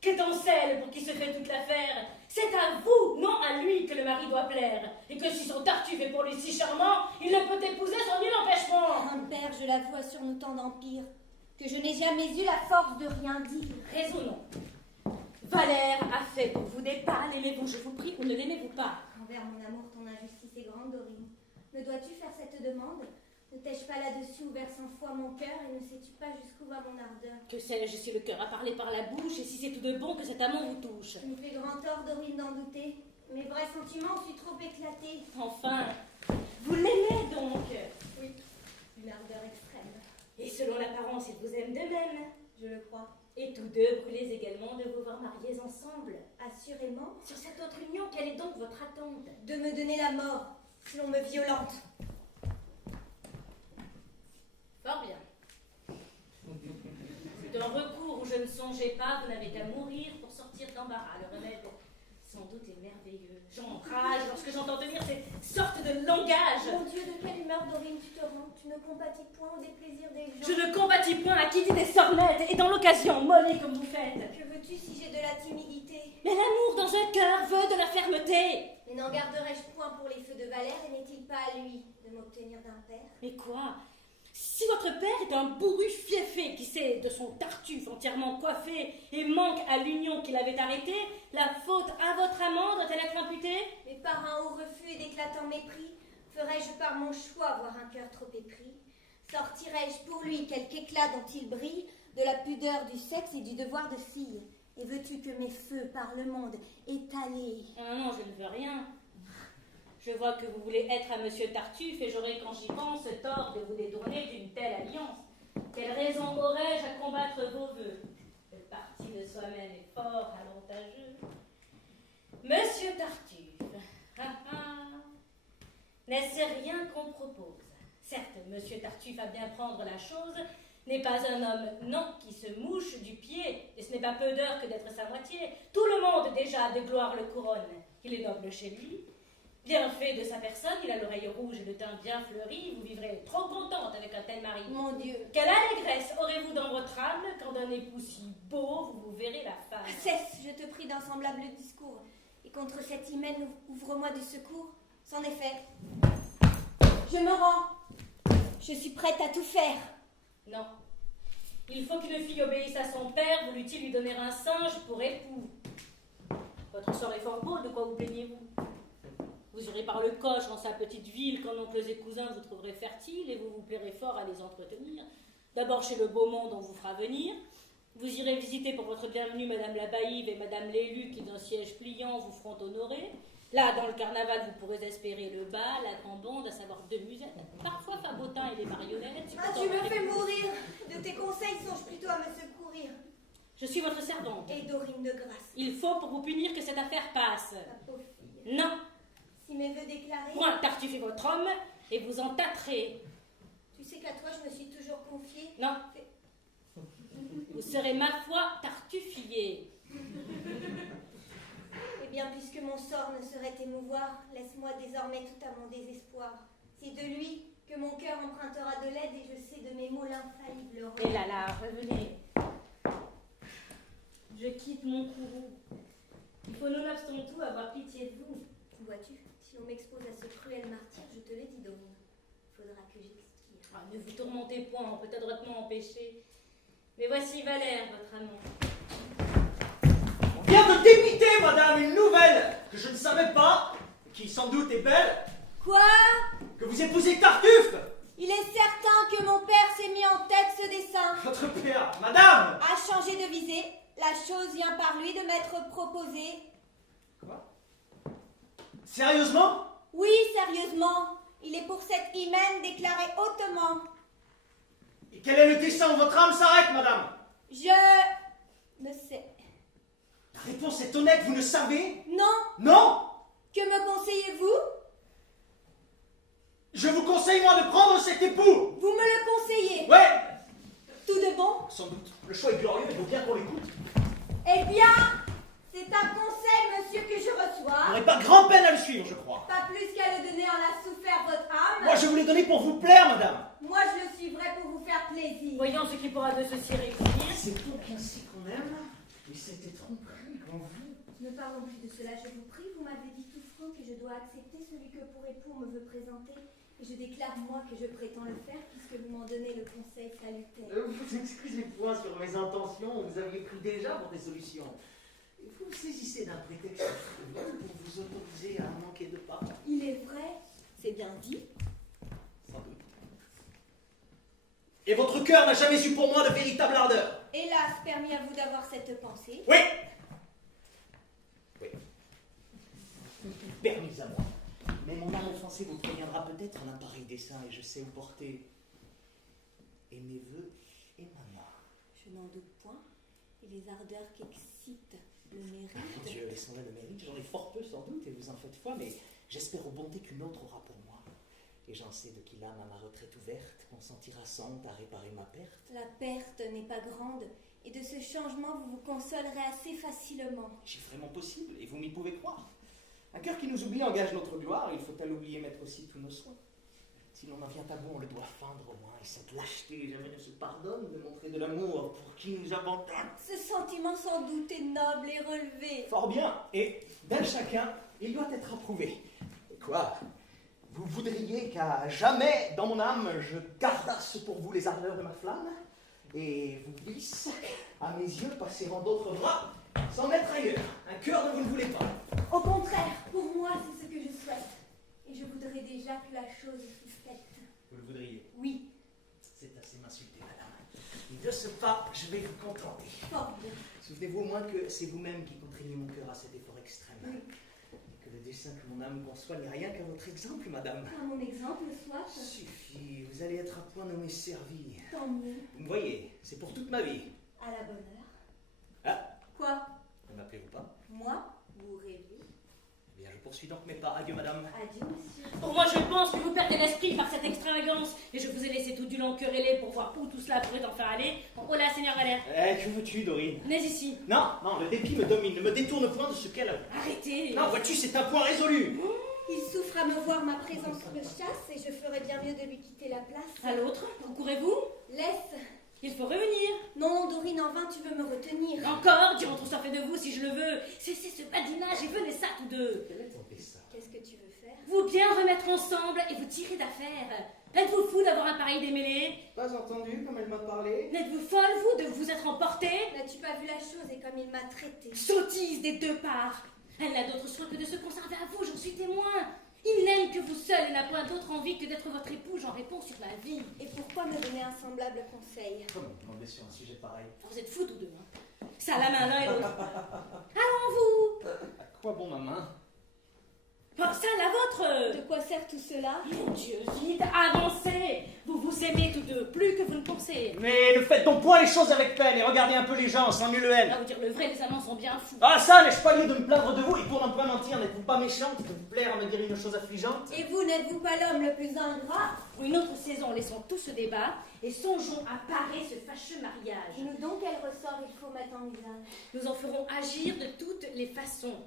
qu'étincelle pour qui se fait toute l'affaire, c'est à vous, non à lui, que le mari doit plaire, et que si son Tartuffe est pour lui si charmant, il ne peut épouser sans nul empêchement. Un père, je l'avoue, a sur nous tant d'empire, que je n'ai jamais eu la force de rien dire. Raisonnons. Valère a fait pour vous des pas, l'aimez-vous, je vous prie, ou ne l'aimez-vous pas? Envers mon amour, ton injustice est grande, Dorine. Me dois-tu faire cette demande? Ne t'ai-je pas là-dessus ouvert 100 fois mon cœur et ne sais-tu pas jusqu'où va mon ardeur? Que sais-je si le cœur a parlé par la bouche, et si c'est tout de bon que cet amour vous touche? Tu me fais grand tort, Dorine, d'en douter. Mes vrais sentiments ont su trop éclater. Enfin, vous l'aimez donc? Oui, une ardeur extrême. Et selon l'apparence, il vous aime de même. Je le crois. Et tous deux brûlez également de vous voir mariés ensemble. Assurément, Sur cette autre union, quelle est donc votre attente? de me donner la mort, si l'on me violente. Fort bien. D'un recours où je ne songeais pas, vous n'avez qu'à mourir pour sortir d'embarras. Le remède, sans doute, est merveilleux. J'enrage lorsque j'entends tenir ces sortes de langage. Mon Dieu, de quelle humeur, Dorine, tu te rends? Tu ne compatis point au déplaisir des gens. Je ne combattis point à qui dit des sornettes, et dans l'occasion, mollet comme vous faites. Que veux-tu si j'ai de la timidité? Mais l'amour dans un cœur veut de la fermeté. Mais n'en garderai-je point pour les feux de Valère, et n'est-il pas à lui de m'obtenir d'un père? Mais quoi? Si votre père est un bourru fieffé qui sait de son Tartuffe entièrement coiffé et manque à l'union qu'il avait arrêtée, la faute à votre amant doit-elle être imputée? Mais par un haut refus et d'éclatant mépris, ferais-je par mon choix voir un cœur trop épris? Sortirais-je pour lui quelque éclat dont il brille, de la pudeur du sexe et du devoir de fille? Et veux-tu que mes feux par le monde étalés? Ah non, je ne veux rien. Je vois que vous voulez être à Monsieur Tartuffe et j'aurai, quand j'y pense, tort de vous détourner d'une telle alliance. Quelle raison aurais-je à combattre vos vœux? Le parti de soi-même est fort avantageux. Monsieur Tartuffe, n'est-ce rien qu'on propose? Certes, Monsieur Tartuffe a bien prendre la chose, n'est pas un homme, non, qui se mouche du pied, et ce n'est pas peu d'heure que d'être sa moitié. Tout le monde déjà de gloire le couronne. Il est noble chez lui. Bien fait de sa personne, il a l'oreille rouge et le teint bien fleuri, vous vivrez trop contente avec un tel mari. Mon Dieu! Quelle allégresse aurez-vous dans votre âme quand d'un époux si beau, vous verrez la femme? Cesse, je te prie, d'un semblable discours, et contre cet hymen, ouvre-moi du secours. C'en est fait. Je me rends. Je suis prête à tout faire. Non. Il faut qu'une fille obéisse à son père, voulut-il lui donner un singe pour époux. Votre sort est fort beau, de quoi vous plaignez-vous? Vous irez par le coche en sa petite ville, quand oncles et cousins vous trouverez fertiles, et vous vous plairez fort à les entretenir. D'abord chez le beau monde, on vous fera venir. Vous irez visiter pour votre bienvenue Madame la Baïve et Madame l'élu, qui d'un siège pliant vous feront honorer. Là, dans le carnaval, vous pourrez espérer le bal, la grande bande, à savoir 2 musettes, parfois Fabotin et les marionnettes. Ah, tu me fais mourir. De tes conseils, songe plutôt à me secourir. Je suis votre servante. Et Dorine de grâce. Il faut pour vous punir que cette affaire passe. Ma pauvre fille. Non. Si mes vœux déclarés. Point Tartuffe est votre homme, et vous en tâterez. Tu sais qu'à toi, je me suis toujours confiée. Non. Vous serez, ma foi, tartuffier. Et bien, puisque mon sort ne saurait t'émouvoir, laisse-moi désormais tout à mon désespoir. C'est de lui que mon cœur empruntera de l'aide et je sais de mes mots l'infaillible remède. Et là, revenez. Je quitte mon courroux. Il faut nonobstant tout avoir pitié de vous. Vois-tu, si on m'expose à ce cruel martyr, je te le dis, Dorine, faudra que j'expire. Ah, ne vous tourmentez point, on peut adroitement empêcher. Mais voici Valère, votre amant. On vient de débiter, madame, une nouvelle que je ne savais pas, qui sans doute est belle, Quoi? que vous épousez Tartuffe. Il est certain que mon père s'est mis en tête ce dessein. Votre père, madame. A changé de visée, la chose vient par lui de m'être proposée. Quoi? Sérieusement? Oui, sérieusement, il est pour cette hymen déclaré hautement. Et quel est le dessein où votre âme s'arrête, madame? Je ne sais. La réponse est honnête, vous ne savez? Non, Non? que me conseillez-vous? Je vous conseille, moi, de prendre cet époux. Vous me le conseillez? Ouais. Tout de bon? Sans doute. Le choix est glorieux, mais il faut bien qu'on l'écoute. Eh bien, c'est un conseil, monsieur, que je Vous reçois. n'aurez pas grand-peine à le suivre, je crois. Pas plus qu'à le donner en a souffert votre âme. Moi, je vous l'ai donné pour vous plaire, madame. Moi, je le suivrai pour vous faire plaisir. Voyons ce qui pourra de ceci réussir. C'est donc ainsi qu'on aime, mais c'était tromperie quand vous... Ne parlons plus de cela, je vous prie. Vous m'avez dit tout franc que je dois accepter celui que pour époux on me veut présenter. Et je déclare, moi, que je prétends le faire, puisque vous m'en donnez le conseil salutaire. Vous excusez point sur mes intentions, vous aviez pris déjà pour des solutions. Vous saisissez d'un prétexte frivole pour vous autoriser à manquer de pas. Il est vrai, c'est bien dit. Sans doute. Et votre cœur n'a jamais eu pour moi de véritable ardeur. Hélas, permis à vous d'avoir cette pensée. Oui. Oui. Permis à moi. Mais mon âme offensée vous préviendra peut-être en un pareil dessein, et je sais où porter et mes voeux et ma main. Je n'en doute point. Et les ardeurs qu'excite le mérite. Mon Dieu, laissons-le le mérite, j'en ai fort peu sans doute, et vous en faites foi, mais j'espère aux bontés qu'une autre aura pour moi. Et j'en sais de qui l'âme à ma retraite ouverte consentira sans honte à réparer ma perte. La perte n'est pas grande, et de ce changement vous vous consolerez assez facilement. C'est vraiment possible, et vous m'y pouvez croire. Un cœur qui nous oublie engage notre gloire, il faut à l'oublier mettre aussi tous nos soins. Si l'on en vient à bout, on le doit feindre au moins, et cette lâcheté jamais ne se pardonne de montrer de l'amour pour qui nous abandonne. Ce sentiment sans doute est noble et relevé. Fort bien, et d'un chacun, il doit être approuvé. Quoi? Vous voudriez qu'à jamais, dans mon âme, je gardasse pour vous les ardeurs de ma flamme, et vous visse, à mes yeux, passer en d'autres bras, sans mettre ailleurs, un cœur dont vous ne voulez pas. Au contraire, pour moi, c'est ce que je souhaite. Et je voudrais déjà que la chose fût faite. Vous le voudriez? Oui, C'est assez m'insulter, madame. Et de ce pas, je vais vous contenter. fort bien. Souvenez-vous au moins que c'est vous-même qui contraignez mon cœur à cet effort extrême. Oui. Et que le dessein que mon âme conçoit n'est rien qu'à votre exemple, madame. À mon exemple, soit, Suffit, vous allez être à point nommé servi. tant mieux. Vous me voyez, c'est pour toute ma vie. À la bonne heure. Ah, Quoi? ne m'appelez-vous pas? Moi? Vous rêvez? Eh bien, je poursuis donc mes pas. Adieu, madame. Adieu, monsieur. Pour moi, je pense que vous perdez l'esprit par cette extravagance. Et je vous ai laissé tout du long quereller pour voir où tout cela pourrait en faire aller. Oh là, Seigneur Valère. Que veux-tu, Dorine? Venez ici. Non, le dépit me domine. Ne me détourne point de ce qu'elle a. Arrêtez. Non, vois-tu, c'est un point résolu. Il souffre à me voir, ma présence le chasse, et je ferais bien mieux de lui quitter la place. À l'autre, où courez-vous? Laisse. Il faut revenir. Non, Dorine, en vain, tu veux me retenir. Encore, diront trop fait de vous si je le veux. Cessez ce badinage et venez ça tous deux. Quel est ton dessein? Qu'est-ce que tu veux faire? Vous bien remettre ensemble et vous tirer d'affaire. Êtes-vous fou d'avoir un pareil démêlé? Pas entendu comme elle m'a parlé? N'êtes-vous folle, vous, de vous être emporté? N'as-tu pas vu la chose et comme il m'a traité? Sottise des deux parts. Elle n'a d'autre choix que de se conserver à vous, j'en suis témoin. Il n'aime que vous seul et n'a point d'autre envie que d'être votre époux, j'en réponds sur la vie. Et pourquoi me donner un semblable conseil? Comment demander sur un sujet pareil? Vous êtes fous tous deux, hein. Ça la main l'un et l'autre. Allons-vous. À quoi bon ma main? Oh, ça la vôtre. De quoi sert tout cela? Mon Dieu, vite, avancez. Vous vous aimez tous deux, plus que vous ne pensez. Mais ne faites donc point les choses avec peine et regardez un peu les gens sans nulle haine. À vous dire le vrai, les amants sont bien fous. Ah ça, n'ai-je pas lieu de me plaindre de vous? Et pour n'en point mentir, n'êtes-vous pas méchante de vous plaire à me dire une chose affligeante? Et vous, n'êtes-vous pas l'homme le plus ingrat? Pour une autre saison, laissons tout ce débat et songeons à parer ce fâcheux mariage. Dis-nous donc quel ressort il faut mettre en usage. Nous en ferons agir de toutes les façons.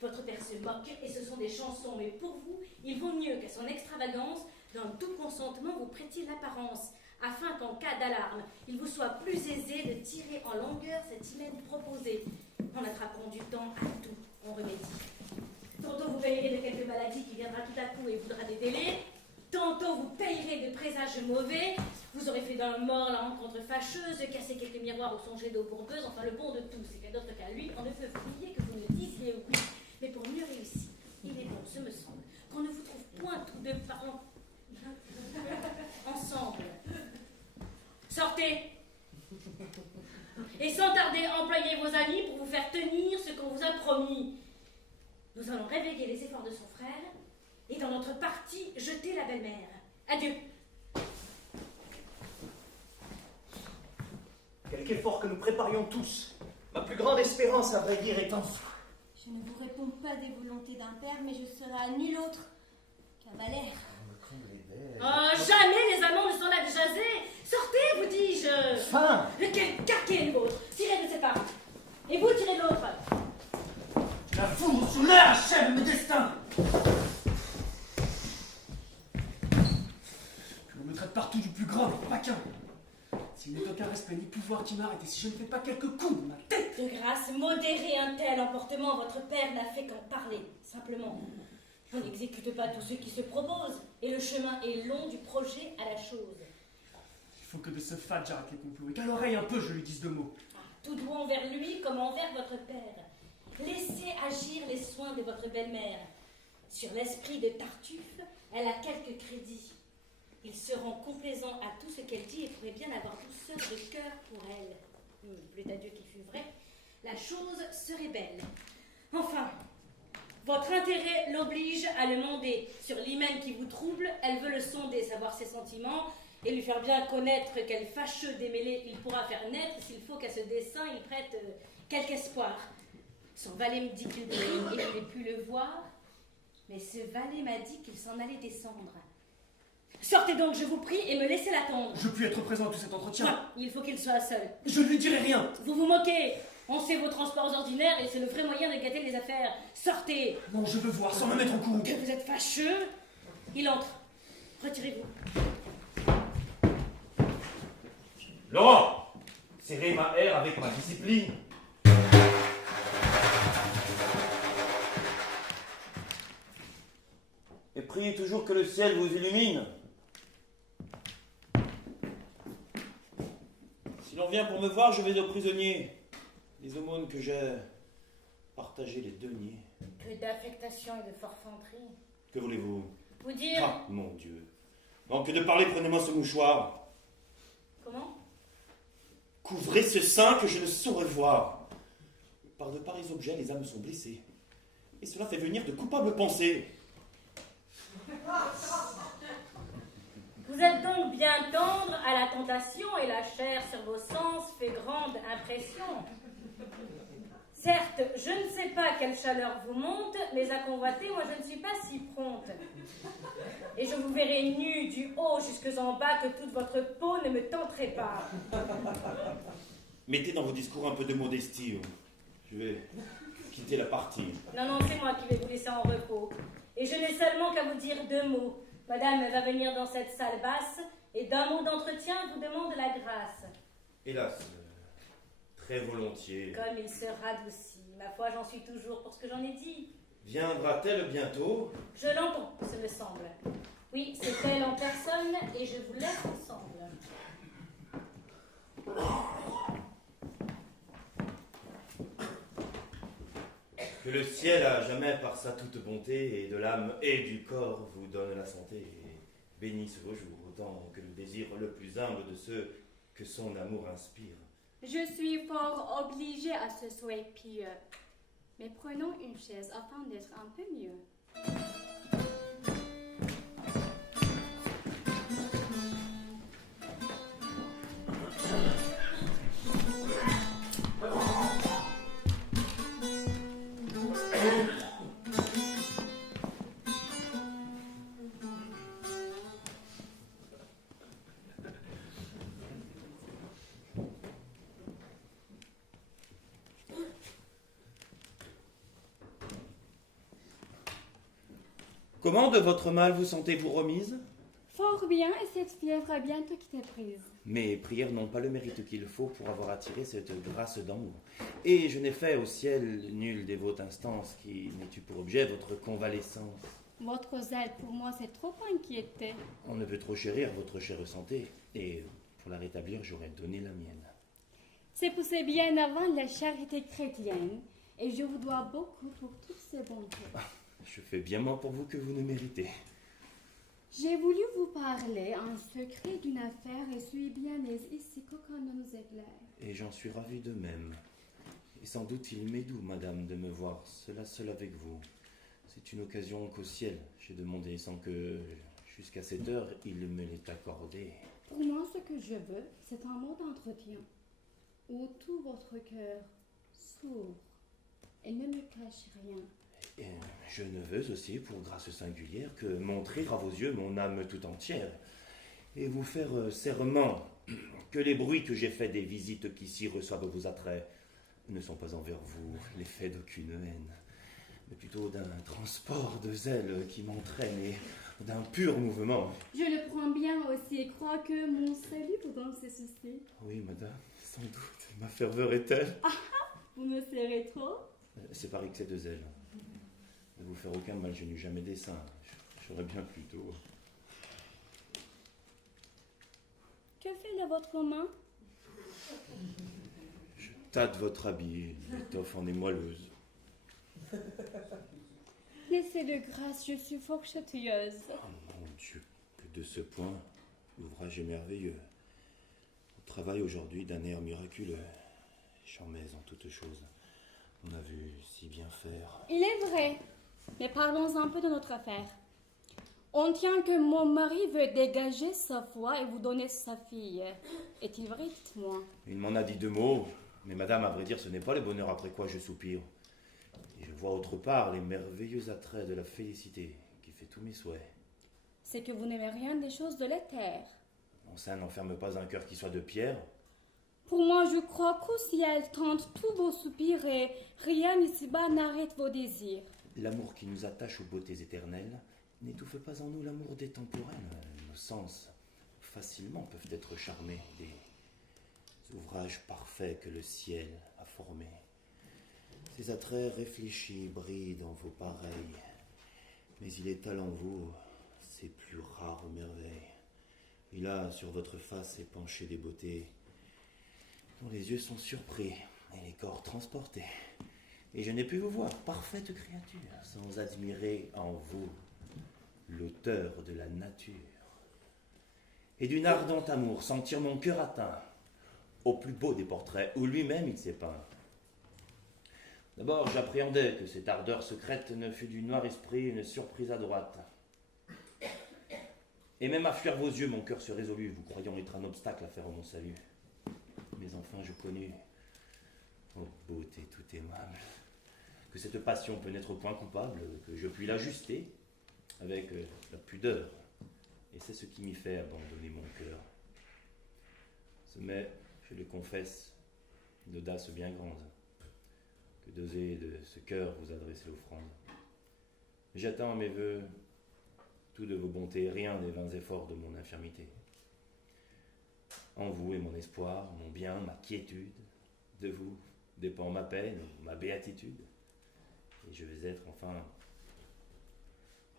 Votre père se moque et ce sont des chansons, mais pour vous, il vaut mieux qu'à son extravagance, dans tout consentement, vous prêtiez l'apparence, afin qu'en cas d'alarme, il vous soit plus aisé de tirer en longueur cette hymen proposée. En attrapant du temps à tout, on remédie. Tantôt vous payerez de quelque maladie qui viendra tout à coup et voudra des délais. Tantôt vous payerez de présages mauvais. Vous aurez fait d'un mort la rencontre fâcheuse, cassé quelques miroirs ou songé d'eau bourbeuse. Enfin, le bon de tout, c'est qu'à d'autres qu'à lui, on ne peut oublier que vous ne disiez oui. Mais pour mieux réussir, il est bon, ce me semble, qu'on ne vous trouve point tous deux parents ensemble. Sortez. Et sans tarder, employez vos amis pour vous faire tenir ce qu'on vous a promis. Nous allons réveiller les efforts de son frère et dans notre partie, jeter la belle-mère. Adieu. Quelque effort que nous préparions tous. Ma plus grande espérance, à vrai dire, est en vous. Je ne vous réponds pas des volontés d'un père, mais je serai à nul autre qu'un Valère. Oh, jamais les amants ne sont là de jaser. Sortez, vous dis-je. Fin. Lequel caquet est le vôtre? Tirez de cette part. Et vous, tirez de l'autre. La foudre sur l'air achève mes destins. Que l'on me traite partout du plus grand des paquins. S'il n'est aucun respect ni pouvoir qui m'arrête, et si je ne fais pas quelques coups de ma tête. De grâce, modérez un tel emportement. Votre père n'a fait qu'en parler, simplement. On n'exécute pas tout ce qui se propose, et le chemin est long du projet à la chose. Il faut que de ce fat j'arrête les complots, et qu'à l'oreille un peu je lui dise deux mots. Tout doux envers lui comme envers votre père. Laissez agir les soins de votre belle-mère. Sur l'esprit de Tartuffe, elle a quelques crédits. Il se rend complaisant à tout ce qu'elle dit et pourrait bien avoir douceur de cœur pour elle. Plût à Dieu qu'il fût vrai, la chose serait belle. Enfin, votre intérêt l'oblige à le mander. Sur l'hymen qui vous trouble, elle veut le sonder, savoir ses sentiments, et lui faire bien connaître quel fâcheux démêlé il pourra faire naître s'il faut qu'à ce dessein il prête quelque espoir. Son valet me dit qu'il brille et je n'ai pu le voir, mais ce valet m'a dit qu'il s'en allait descendre. Sortez donc, je vous prie, et me laissez l'attendre. Je puis être présent à tout cet entretien. Non, il faut qu'il soit seul. Je ne lui dirai rien. Vous vous moquez. On sait vos transports ordinaires et c'est le vrai moyen de gâter les affaires. Sortez. Non, je veux voir, sans me mettre en courroux. Que vous êtes fâcheux. Il entre. Retirez-vous. Laurent, serrez ma haire avec ma discipline. Et priez toujours que le ciel vous illumine. Si l'on vient pour me voir, je vais aux prisonniers. Les aumônes que j'ai partagées les deniers. Que d'affectation et de forfanterie. Que voulez-vous? Vous dire... Ah, mon Dieu. Non, que de parler, prenez-moi ce mouchoir. Comment? Couvrez ce sein que je ne saurais voir. Par de pareils objets, les âmes sont blessées. Et cela fait venir de coupables pensées. Vous êtes donc bien tendre à la tentation et la chair sur vos sens fait grande impression. Certes, je ne sais pas quelle chaleur vous monte, mais à convoiter, moi je ne suis pas si prompte. Et je vous verrai nu du haut jusque en bas que toute votre peau ne me tenterait pas. Mettez dans vos discours un peu de modestie. Je vais quitter la partie. Non, non, c'est moi qui vais vous laisser en repos. Et je n'ai seulement qu'à vous dire deux mots. Madame va venir dans cette salle basse et d'un mot d'entretien vous demande la grâce. Hélas, très volontiers. Comme il se radoucit. Ma foi, j'en suis toujours pour ce que j'en ai dit. Viendra-t-elle bientôt? Je l'entends, ce me semble. Oui, c'est elle en personne et je vous laisse ensemble. Que le ciel à jamais par sa toute bonté et de l'âme et du corps vous donne la santé et bénisse vos jours autant que le désir le plus humble de ceux que son amour inspire. Je suis fort obligée à ce souhait pieux. Mais prenons une chaise afin d'être un peu mieux. Comment de votre mal vous sentez-vous remise? Fort bien, et cette fièvre a bientôt quitté prise. Mes prières n'ont pas le mérite qu'il faut pour avoir attiré cette grâce d'amour. Et je n'ai fait au ciel nulle dévote instance qui n'ait eu pour objet votre convalescence. Votre zèle pour moi s'est trop inquiété. On ne peut trop chérir votre chère santé, et pour la rétablir, j'aurais donné la mienne. C'est poussé bien avant la charité chrétienne, et je vous dois beaucoup pour toutes ces bontés. Je fais bien moins pour vous que vous ne méritez. J'ai voulu vous parler en secret d'une affaire et suis bien aise ici qu'aucun ne nous éclaire. Et j'en suis ravi de même. Et sans doute il m'est doux, madame, de me voir cela seul avec vous. C'est une occasion qu'au ciel j'ai demandé sans que, jusqu'à cette heure, il me l'ait accordée. Pour moi, ce que je veux, c'est un mot d'entretien, où tout votre cœur s'ouvre et ne me cache rien. Et je ne veux aussi, pour grâce singulière, que montrer à vos yeux mon âme tout entière, et vous faire serment que les bruits que j'ai faits des visites qu'ici reçoivent vos attraits ne sont pas envers vous l'effet d'aucune haine, mais plutôt d'un transport de zèle qui m'entraîne et d'un pur mouvement. Je le prends bien aussi et crois que mon salut vous donne ces soucis. Oui, madame, sans doute. Ma ferveur est telle. Vous me serrez trop? C'est par excès de zèle. Ne vous faire aucun mal, je n'eus jamais dessein. J'aurais bien plutôt. Que fait de votre main? Je tâte votre habit, l'étoffe en est moelleuse. Laissez de grâce, je suis fort chatouilleuse. Oh mon Dieu, que de ce point, l'ouvrage est merveilleux. On travaille aujourd'hui d'un air miraculeux. J'en mets en toutes choses. On a vu si bien faire. Il est vrai, mais parlons un peu de notre affaire. On tient que mon mari veut dégager sa foi et vous donner sa fille. Est-il vrai, dites-moi? Il m'en a dit 2 mots, mais madame, à vrai dire, ce n'est pas le bonheur après quoi je soupire. Et je vois autre part les merveilleux attraits de la félicité qui fait tous mes souhaits. C'est que vous n'aimez rien des choses de la terre. Mon sein n'enferme pas un cœur qui soit de pierre. Pour moi, je crois qu'au ciel tente tous vos soupirs et rien ici-bas n'arrête vos désirs. L'amour qui nous attache aux beautés éternelles n'étouffe pas en nous l'amour des temporels. Nos sens facilement peuvent être charmés des ouvrages parfaits que le ciel a formés. Ces attraits réfléchis brillent dans vos pareils, mais il étale en vous ses plus rares merveilles. Il a sur votre face épanché des beautés dont les yeux sont surpris et les corps transportés. Et je n'ai pu vous voir, parfaite créature, sans admirer en vous l'auteur de la nature. Et d'une ardente amour, sentir mon cœur atteint au plus beau des portraits où lui-même il s'est peint. D'abord, j'appréhendais que cette ardeur secrète ne fût du noir esprit une surprise à droite. Et même à fuir vos yeux, mon cœur se résolut, vous croyant être un obstacle à faire mon salut. Mais enfin, je connus, ô beauté tout aimable, que cette passion peut n'être point coupable, que je puis l'ajuster avec la pudeur. Et c'est ce qui m'y fait abandonner mon cœur. Ce m'est, je le confesse, une audace bien grande, que d'oser de ce cœur vous adresser l'offrande. J'attends mes voeux, tout de vos bontés, rien des vains efforts de mon infirmité. En vous est mon espoir, mon bien, ma quiétude. De vous dépend ma peine, ma béatitude. Et je vais être enfin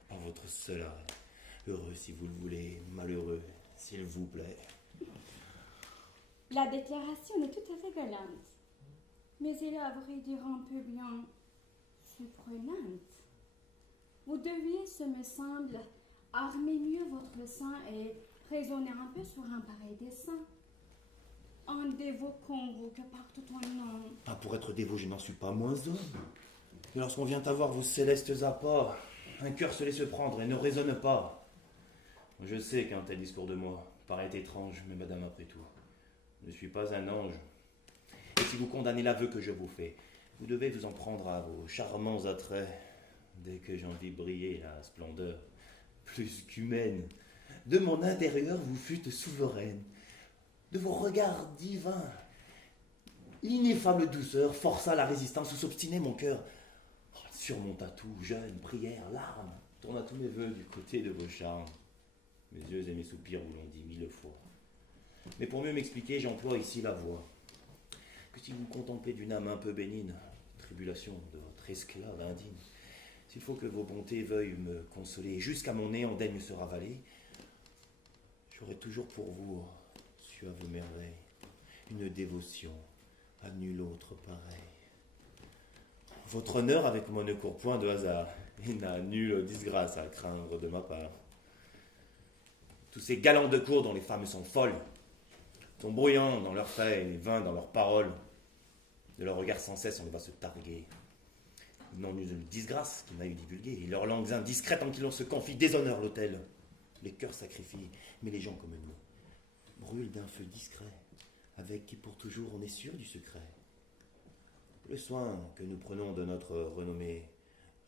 en votre seul arrêt. Heureux si vous le voulez, malheureux s'il vous plaît. La déclaration est tout à fait galante, mais elle est à vrai dire un peu bien surprenante. Vous deviez, ce me semble, armer mieux votre sein et raisonner un peu sur un pareil dessein. Un dévot comme vous que partout on nom. Ah, pour être dévot, je n'en suis pas moins homme. Mais lorsqu'on vient avoir vos célestes apports, un cœur se laisse prendre et ne raisonne pas. Je sais qu'un tel discours de moi paraît étrange, mais madame, après tout, je ne suis pas un ange. Et si vous condamnez l'aveu que je vous fais, vous devez vous en prendre à vos charmants attraits. Dès que j'en vis briller la splendeur plus qu'humaine, de mon intérieur vous fûtes souveraine. De vos regards divins, l'ineffable douceur força la résistance où s'obstinait mon cœur. Surmonta tout, jeûne, prière, larmes. tourne à tous mes voeux du côté de vos charmes. Mes yeux et mes soupirs vous l'ont dit 1000 fois. Mais pour mieux m'expliquer, j'emploie ici la voix. Que si vous contemplez d'une âme un peu bénigne, tribulation de votre esclave indigne, s'il faut que vos bontés veuillent me consoler, et jusqu'à mon nez en daigne se ravaler, j'aurai toujours pour vous, suave merveille, une dévotion à nul autre pareil. Votre honneur avec moi ne court point de hasard, et n'a nulle disgrâce à craindre de ma part. Tous ces galants de cour dont les femmes sont folles, sont bruyants dans leurs faits et vains dans leurs paroles. De leur regard sans cesse, on les va se targuer. Ils n'ont nulle disgrâce qui m'aille divulguer, et leurs langues indiscrètes en qui l'on se confie déshonorent l'autel. Les cœurs sacrifient, mais les gens comme nous brûlent d'un feu discret, avec qui pour toujours on est sûr du secret. Le soin que nous prenons de notre renommée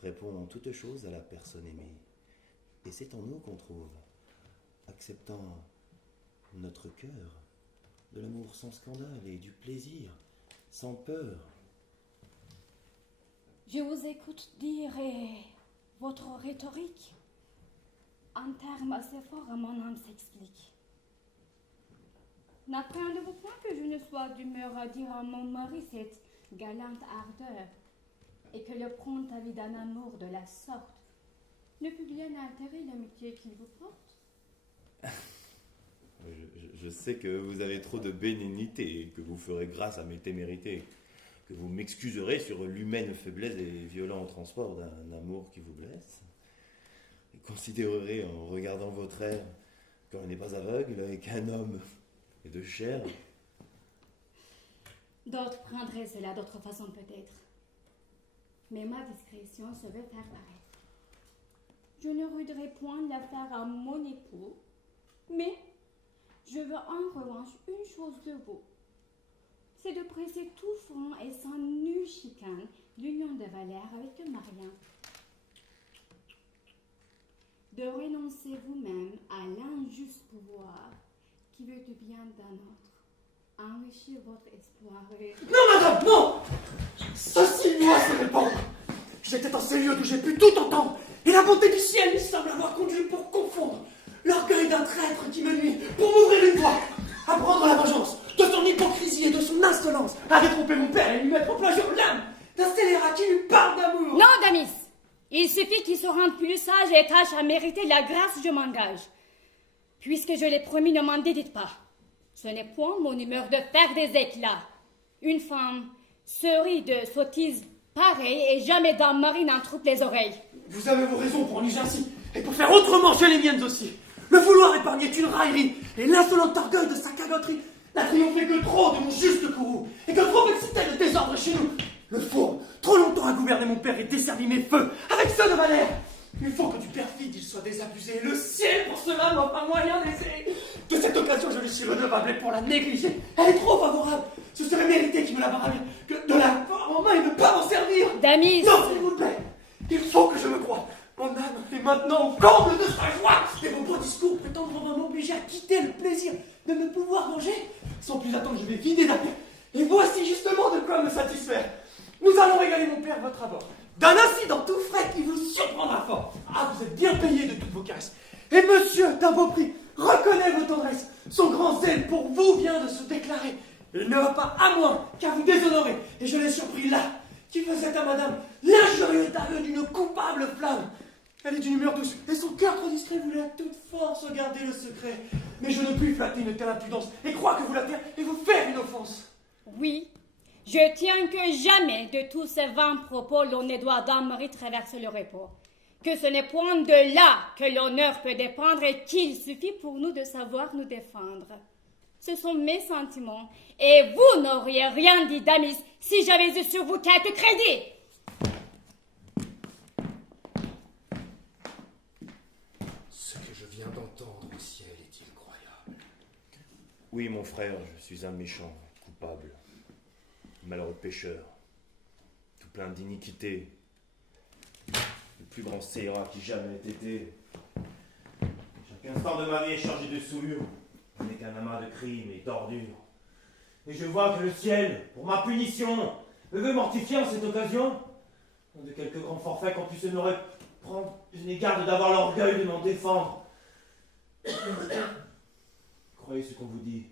répond en toute chose à la personne aimée. Et c'est en nous qu'on trouve, acceptant notre cœur, de l'amour sans scandale et du plaisir sans peur. Je vous écoute dire votre rhétorique. En termes assez forts, mon âme s'explique. N'apprenez-vous point que je ne sois d'humeur à dire à mon mari cette galante ardeur, et que le prompt avis d'un amour de la sorte ne peut bien altérer l'amitié qu'il vous porte? Je sais que vous avez trop de bénignité et que vous ferez grâce à mes témérités, que vous m'excuserez sur l'humaine faiblesse et violent transport d'un amour qui vous blesse, et considérerez en regardant votre air qu'on n'est pas aveugle et qu'un homme est de chair. D'autres prendraient cela d'autre façon peut-être, mais ma discrétion se veut faire paraître. Je ne ruderai point l'affaire à mon époux, mais je veux en revanche une chose de vous, c'est de presser tout franc et sans nulle chicane l'union de Valère avec de Marien. De renoncer vous-même à l'injuste pouvoir qui veut du bien d'un autre, enrichir votre espoir et... Non, madame, non! Ceci doit se répandre. J'étais dans ces lieux d'où j'ai pu tout entendre, et la bonté du ciel me semble avoir conduit pour confondre l'orgueil d'un traître qui me nuit, pour m'ouvrir une voie, à prendre la vengeance de son hypocrisie et de son insolence, à détromper mon père et lui mettre en plein jour l'âme d'un scélérat qui lui parle d'amour. Non, Damis! Il suffit qu'il se rende plus sage et tâche à mériter la grâce, je m'engage. Puisque je l'ai promis, ne m'en dédites pas. Ce n'est point mon humeur de faire des éclats. Une femme se rit de sottises pareilles et jamais d'un mari n'en trouve les oreilles. Vous avez vos raisons pour en juger ainsi, et pour faire autrement, j'ai les miennes aussi. Le vouloir épargner est une raillerie, et l'insolent orgueil de sa cagoterie n'a triomphé que trop de mon juste courroux, et que trop excitait le désordre chez nous. Le fourbe, trop longtemps à gouverner mon père et desservi mes feux avec ceux de Valère. Il faut que du perfide il soit désabusé, et le ciel pour cela m'offre un moyen d'essayer. De cette occasion, je lui suis redevable, et pour la négliger, elle est trop favorable. Ce serait mérité qu'il me la barre que de la prendre en main et ne pas m'en servir. Damis! Non, s'il vous plaît, il faut que je me croie. Mon âme est maintenant au comble de sa joie, et vos beaux discours prétendent m'obliger à quitter le plaisir de me pouvoir manger. Sans plus attendre, je vais vider la paix. Et voici justement de quoi me satisfaire. Nous allons régaler mon père votre abord d'un incident tout frais qui vous surprendra fort. Ah, vous êtes bien payé de toutes vos caresses. Et monsieur, d'un beau prix, reconnaît vos tendresses. Son grand zèle pour vous vient de se déclarer. Il ne va pas à moi qu'à vous déshonorer. Et je l'ai surpris là, qui faisait à madame l'injurieux aveu d'une coupable flamme. Elle est d'une humeur douce, et son cœur trop discret voulait à toute force garder le secret. Mais je ne puis flatter une telle impudence, et croire que vous la taire et vous faire une offense. Oui, je tiens que jamais de tous ces vains propos l'on ne doit d'un mari traverser le repos. Que ce n'est point de là que l'honneur peut dépendre et qu'il suffit pour nous de savoir nous défendre. Ce sont mes sentiments, et vous n'auriez rien dit, Damis, si j'avais eu sur vous quelque crédit. Ce que je viens d'entendre au ciel est-il croyable? Oui, mon frère, je suis un méchant, coupable, malheureux pécheur, tout plein d'iniquité, le plus grand scélérat qui jamais ait été. Chaque instant de ma vie est chargé de souillure, je n'ai qu'un amas de crimes et d'ordures. Et je vois que le ciel, pour ma punition, me veut mortifier en cette occasion. De quelques grands forfaits qu'on puisse honorer Prenez garde d'avoir l'orgueil de m'en défendre. Croyez ce qu'on vous dit.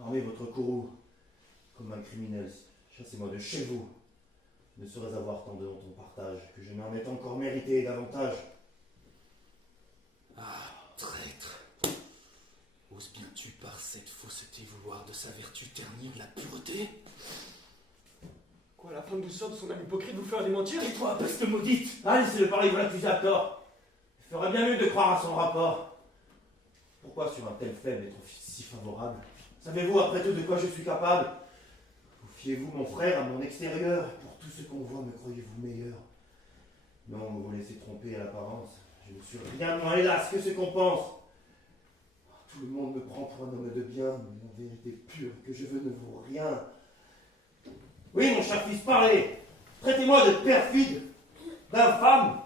Armez votre courroux comme un criminel. Chassez-moi de chez vous. Je ne saurais avoir tant de honte en partage que je n'en ai encore mérité davantage. Ah, traître! Oses bien-tu par cette fausseté vouloir de sa vertu ternir la pureté? Quoi, la femme du sort, son âme hypocrite, vous faire démentir? Et toi, peste maudite! Ah, laissez-le parler, vous l'accusez à tort. Il ferait bien mieux de croire à son rapport. Pourquoi sur un tel fait m'être si favorable? Savez-vous après tout de quoi je suis capable? Vous fiez-vous, mon frère, à mon extérieur? Pour tout ce qu'on voit, me croyez-vous meilleur? Non, vous vous laissez tromper à l'apparence. Je ne suis rien moins hélas que ce qu'on pense. Tout le monde me prend pour un homme de bien, mais en vérité pure que je veux ne vaut rien. Oui, mon cher fils, parlez. Traitez-moi de perfide, d'infâme,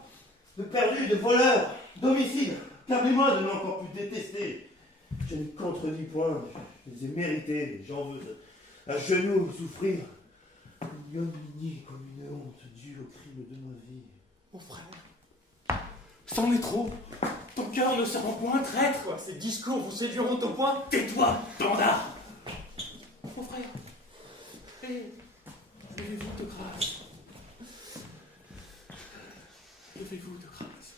de perdu, de voleur, d'homicide. Permettez-moi de n'encore plus détester. Je ne contredis point, je les ai mérités, j'en veux à genoux souffrir. Une ignominie comme une honte due au crime de ma vie. Mon frère, c'en est trop. Ton cœur ne se rend point traître. Quoi, ces discours vous séduiront au point? Tais-toi, bandard. Mon frère, levez-vous de grâce. Levez-vous de grâce.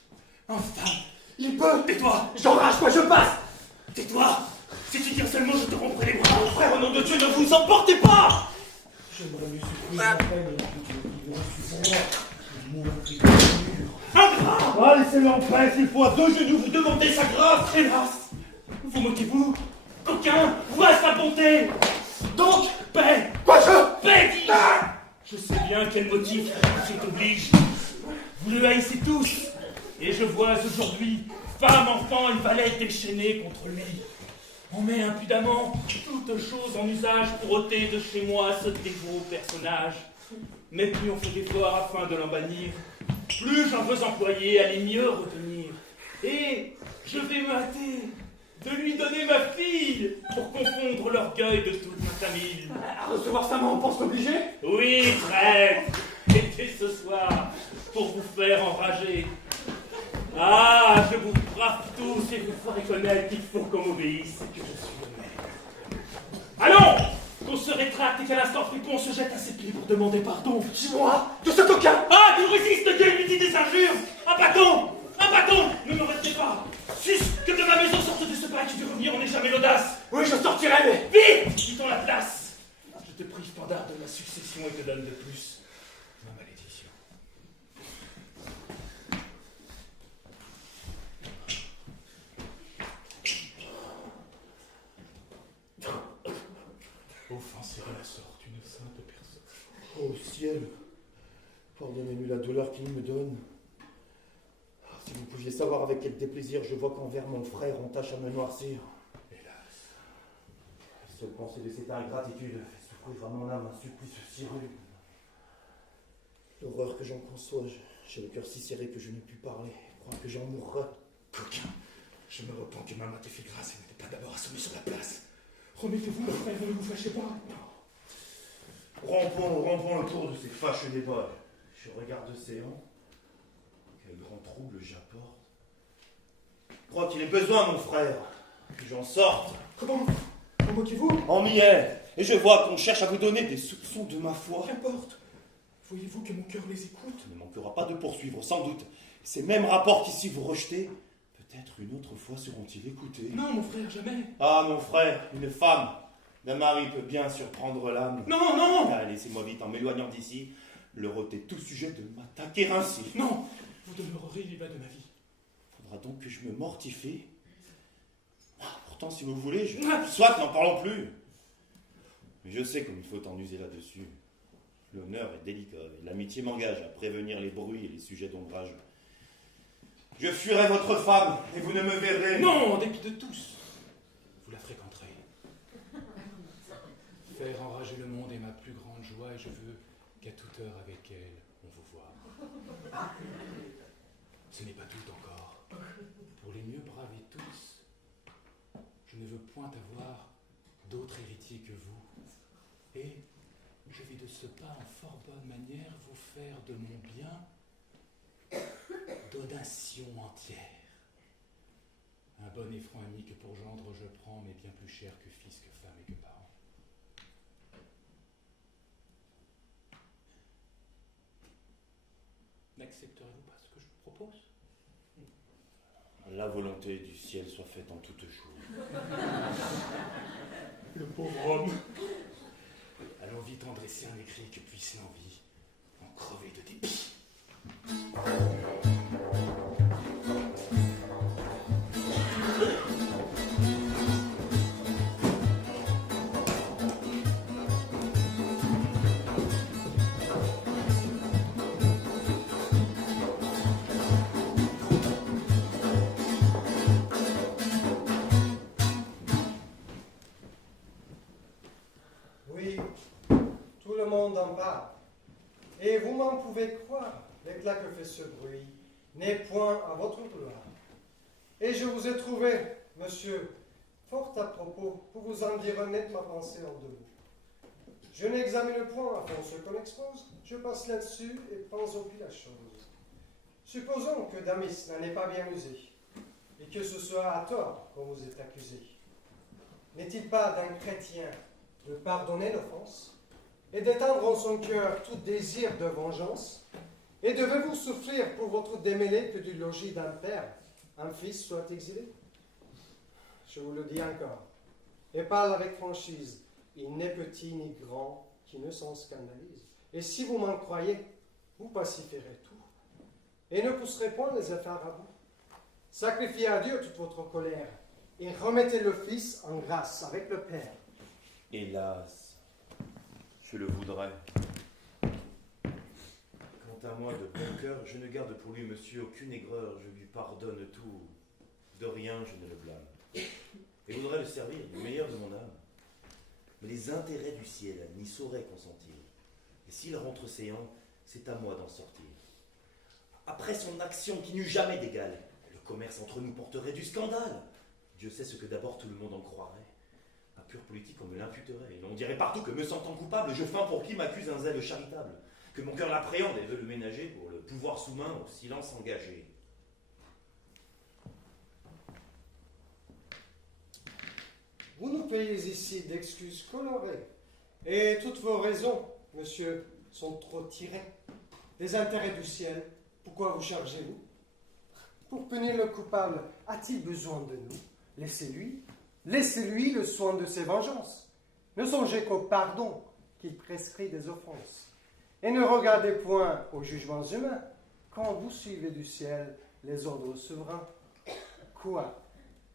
Enfin, il peut. Tais-toi. J'enrage, quoi, je passe! Tais-toi. Si tu dis un seul mot, je te romprai les bras. Mon frère, au nom de Dieu, ne vous emportez pas. J'aimerais mieux souffrir ma peine que je suis Ingrat. Ah, laissez-le en paix, s'il faut à deux genoux vous demander sa grâce. Hélas, vous moquez-vous? Coquin, vois sa bonté. Donc, paix. Quoi, je? Paix, dis. Je sais bien quel motif vous oblige. Vous le haïssez tous. Et je vois aujourd'hui femme, enfant et valet déchaînés contre lui. On met impudemment toutes choses en usage pour ôter de chez moi ce dévot personnage. Mais plus on fait d'efforts afin de l'en bannir, plus j'en veux employer à les mieux retenir. Et je vais me hâter de lui donner ma fille pour confondre l'orgueil de toute ma famille. À recevoir sa main, on pense l'obliger? Oui, traître, et dès ce soir, pour vous faire enrager. Ah, je vous frappe tous et vous ferez connaître qu'il faut qu'on m'obéisse et que je suis le maître. Allons, qu'on se rétracte et qu'à l'instant fripon se jette à ses pieds pour demander pardon. Dis-moi, de ce coquin! Ah, tu résistes, Dieu lui dit des injures. Un bâton, ne me restez pas. Sus, que de ma maison sorte de ce pas et tu de revenir, on n'est jamais l'audace. Oui, je sortirai, mais... Vite, quittons la place. Je te prive, Pandare, de ma succession et te donne de plus ma malédiction. Offenser à la sorte une sainte personne. Oh ciel, pardonnez-lui la douleur qu'il me donne. Ah, si vous pouviez savoir avec quel déplaisir je vois qu'envers mon frère on tâche à me noircir. Hélas. La seule pensée de cette ingratitude fait souffrir à mon âme un supplice si rude. L'horreur que j'en conçois, j'ai le cœur si serré que je ne puis parler. Crois que j'en mourrai. Coquin, je me repens que maman t'ait fait grâce et n'était pas d'abord assommé sur la place. Remettez-vous, mon frère, ne vous fâchez pas. Rompons le cours de ces fâcheux débats. Je regarde Céan. Quel grand trouble j'apporte. Je crois qu'il est besoin, mon frère, que j'en sorte. Comment? En moquez-vous? En miel. Et je vois qu'on cherche à vous donner des soupçons de ma foi. Qu'importe. Voyez-vous que mon cœur les écoute? Il ne manquera pas de poursuivre, sans doute. Ces mêmes rapports qu'ici vous rejetez, peut-être une autre fois seront-ils écoutés. Non, mon frère, jamais. Ah, mon frère, une femme d'un mari peut bien surprendre l'âme. Non, non. Ah, laissez-moi vite, en m'éloignant d'ici, leur ôter tout sujet de m'attaquer ainsi. Non, vous demeurerez libre de ma vie. Faudra donc que je me mortifie. Ah, pourtant, si vous voulez, soit n'en parlons plus. Mais je sais comme il faut en user là-dessus. L'honneur est délicat, et l'amitié m'engage à prévenir les bruits et les sujets d'ombrage. Je fuirai votre femme, et vous ne me verrez. Non, en dépit de tous, vous la fréquenterez. Faire enrager le monde est ma plus grande joie, et je veux qu'à toute heure avec elle, on vous voie. Ce n'est pas tout encore. Pour les mieux braver tous, je ne veux point avoir d'autre héritier que vous. Et je vais de ce pas en fort bonne manière vous faire de mon bien donation entière. Un bon et franc ami que pour gendre je prends, mais bien plus cher que fils, que femme et que parent. N'accepterez-vous pas ce que je vous propose? La volonté du ciel soit faite en toutes choses. Le pauvre homme. Allons vite en dresser un écrit que puisse l'envie en crever de dépit. Oui, tout le monde en parle. Et vous m'en pouvez croire, l'éclat que fait ce bruit n'est point à votre gloire. Et je vous ai trouvé, monsieur, fort à propos, pour vous en dire honnête ma pensée en deux mots. Je n'examine point à fond ce qu'on expose, je passe là-dessus et pense au pis la chose. Supposons que Damis n'en ait pas bien usé, et que ce soit à tort qu'on vous est accusé. N'est-il pas d'un chrétien de pardonner l'offense, et d'étendre en son cœur tout désir de vengeance, et devez-vous souffrir pour votre démêlé que du logis d'un père, un fils soit exilé? Je vous le dis encore, et parle avec franchise, il n'est petit ni grand qui ne s'en scandalise. Et si vous m'en croyez, vous pacifierez tout, et ne pousserez point les affaires à bout. Sacrifiez à Dieu toute votre colère, et remettez le Fils en grâce avec le Père. Hélas, je le voudrais. Quant à moi, de bon cœur, je ne garde pour lui, monsieur, aucune aigreur. Je lui pardonne tout. De rien, je ne le blâme. Et voudrais le servir du meilleur de mon âme. Mais les intérêts du ciel n'y sauraient consentir. Et s'il rentre séant, c'est à moi d'en sortir. Après son action qui n'eut jamais d'égal, le commerce entre nous porterait du scandale. Dieu sait ce que d'abord tout le monde en croirait. À pure politique, on me l'imputerait. Et l'on dirait partout que, me sentant coupable, je feins pour qui m'accuse un zèle charitable. Que mon cœur l'appréhende et veut le ménager pour le pouvoir sous-main au silence engagé. Vous nous payez ici d'excuses colorées, et toutes vos raisons, monsieur, sont trop tirées. Des intérêts du ciel, pourquoi vous chargez-vous? Pour punir le coupable, a-t-il besoin de nous? Laissez-lui le soin de ses vengeances. Ne songez qu'au pardon qu'il prescrit des offenses. Et ne regardez point aux jugements humains quand vous suivez du ciel les ordres souverains. Quoi?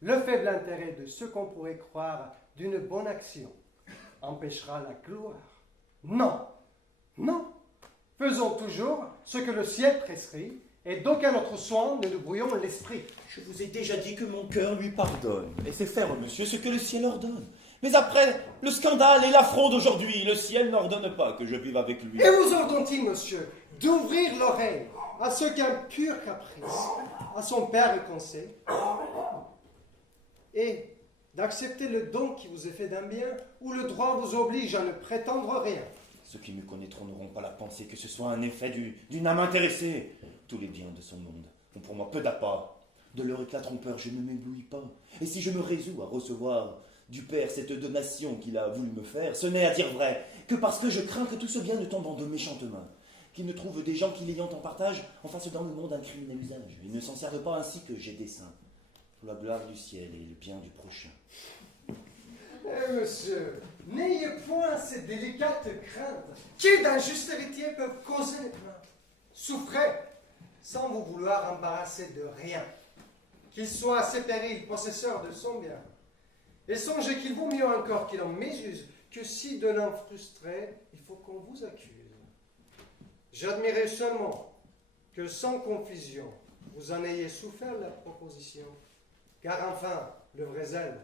Le faible intérêt de ce qu'on pourrait croire d'une bonne action empêchera la gloire? Non, non. Faisons toujours ce que le ciel prescrit, et d'aucun autre soin ne nous brouillons l'esprit. Je vous ai déjà dit que mon cœur lui pardonne, et fait faire, monsieur, ce que le ciel ordonne. Mais après le scandale et l'affront d'aujourd'hui, le ciel n'ordonne pas que je vive avec lui. Et vous ordonne-t-il, monsieur, d'ouvrir l'oreille à ce qu'un pur caprice, à son père et conseil, et d'accepter le don qui vous est fait d'un bien, où le droit vous oblige à ne prétendre rien? Ceux qui me connaîtront n'auront pas la pensée que ce soit un effet d'une âme intéressée. Tous les biens de son monde ont pour moi peu d'appât. De leur éclat trompeur, je ne m'éblouis pas. Et si je me résous à recevoir du Père cette donation qu'il a voulu me faire, ce n'est à dire vrai que parce que je crains que tout ce bien ne tombe en de méchantes mains, qu'il ne trouve des gens qui l'ayant en partage en fassent dans le monde un criminel usage, et ne s'en servent pas ainsi que j'ai dessein, pour la gloire du ciel et le bien du prochain. Eh, monsieur, n'ayez point ces délicates craintes qui, d'un juste héritier, peuvent causer les plaintes. Souffrez, sans vous vouloir embarrasser de rien, qu'il soit à ses périls possesseur de son bien. Et songez qu'il vaut mieux encore qu'il en mésuse que si de l'un frustré, il faut qu'on vous accuse. J'admirais seulement que sans confusion, vous en ayez souffert la proposition, car enfin, le vrai zèle,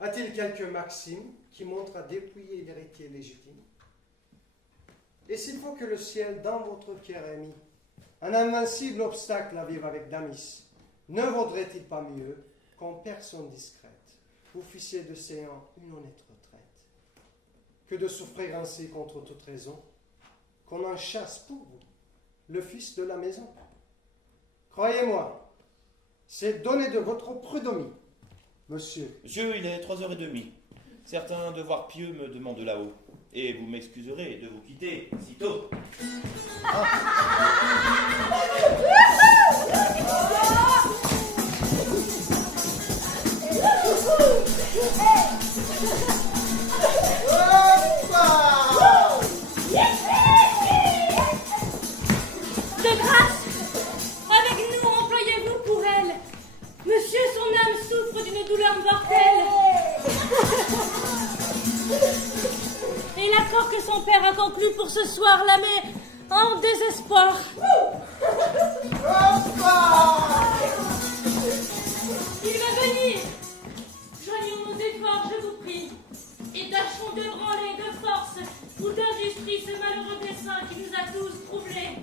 a-t-il quelques maximes qui montrent à dépouiller l'héritier légitime? Et s'il faut que le ciel dans votre cœur ait mis un invincible obstacle à vivre avec Damis, ne vaudrait-il pas mieux qu'en personne discrète, vous fissiez de séant une honnête retraite, que de souffrir ainsi contre toute raison, qu'on en chasse pour vous le fils de la maison? Croyez-moi, c'est donner de votre prud'homie, monsieur. Monsieur, il est 3h30. Certains devoirs pieux me demandent là-haut. Et vous m'excuserez de vous quitter si tôt. De grâce, avec nous, employez-vous pour elle. Monsieur, son âme souffre d'une douleur mortelle. Et l'accord que son père a conclu pour ce soir la met en désespoir. Il va venir. Joignons nos efforts, je vous prie, et tâchons de branler de force ou d'industrie ce malheureux dessein qui nous a tous troublés.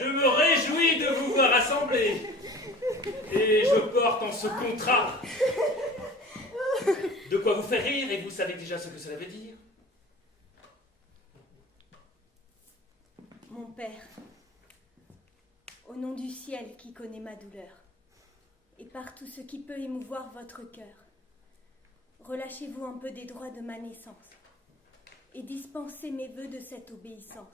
Je me réjouis de vous voir assemblés. Et je porte en ce contrat de quoi vous faire rire, et vous savez déjà ce que cela veut dire. Mon père, au nom du ciel qui connaît ma douleur, et par tout ce qui peut émouvoir votre cœur, relâchez-vous un peu des droits de ma naissance, et dispensez mes vœux de cette obéissance.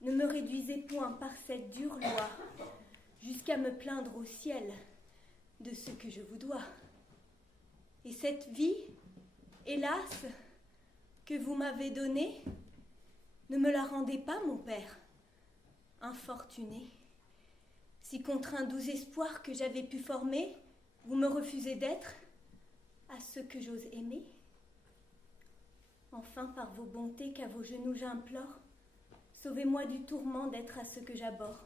Ne me réduisez point par cette dure loi, jusqu'à me plaindre au ciel de ce que je vous dois. Et cette vie, hélas, que vous m'avez donnée, ne me la rendez pas, mon père, infortuné. Si contre un doux espoir que j'avais pu former, vous me refusez d'être à ce que j'ose aimer. Enfin, par vos bontés qu'à vos genoux j'implore, sauvez-moi du tourment d'être à ce que j'abhorre,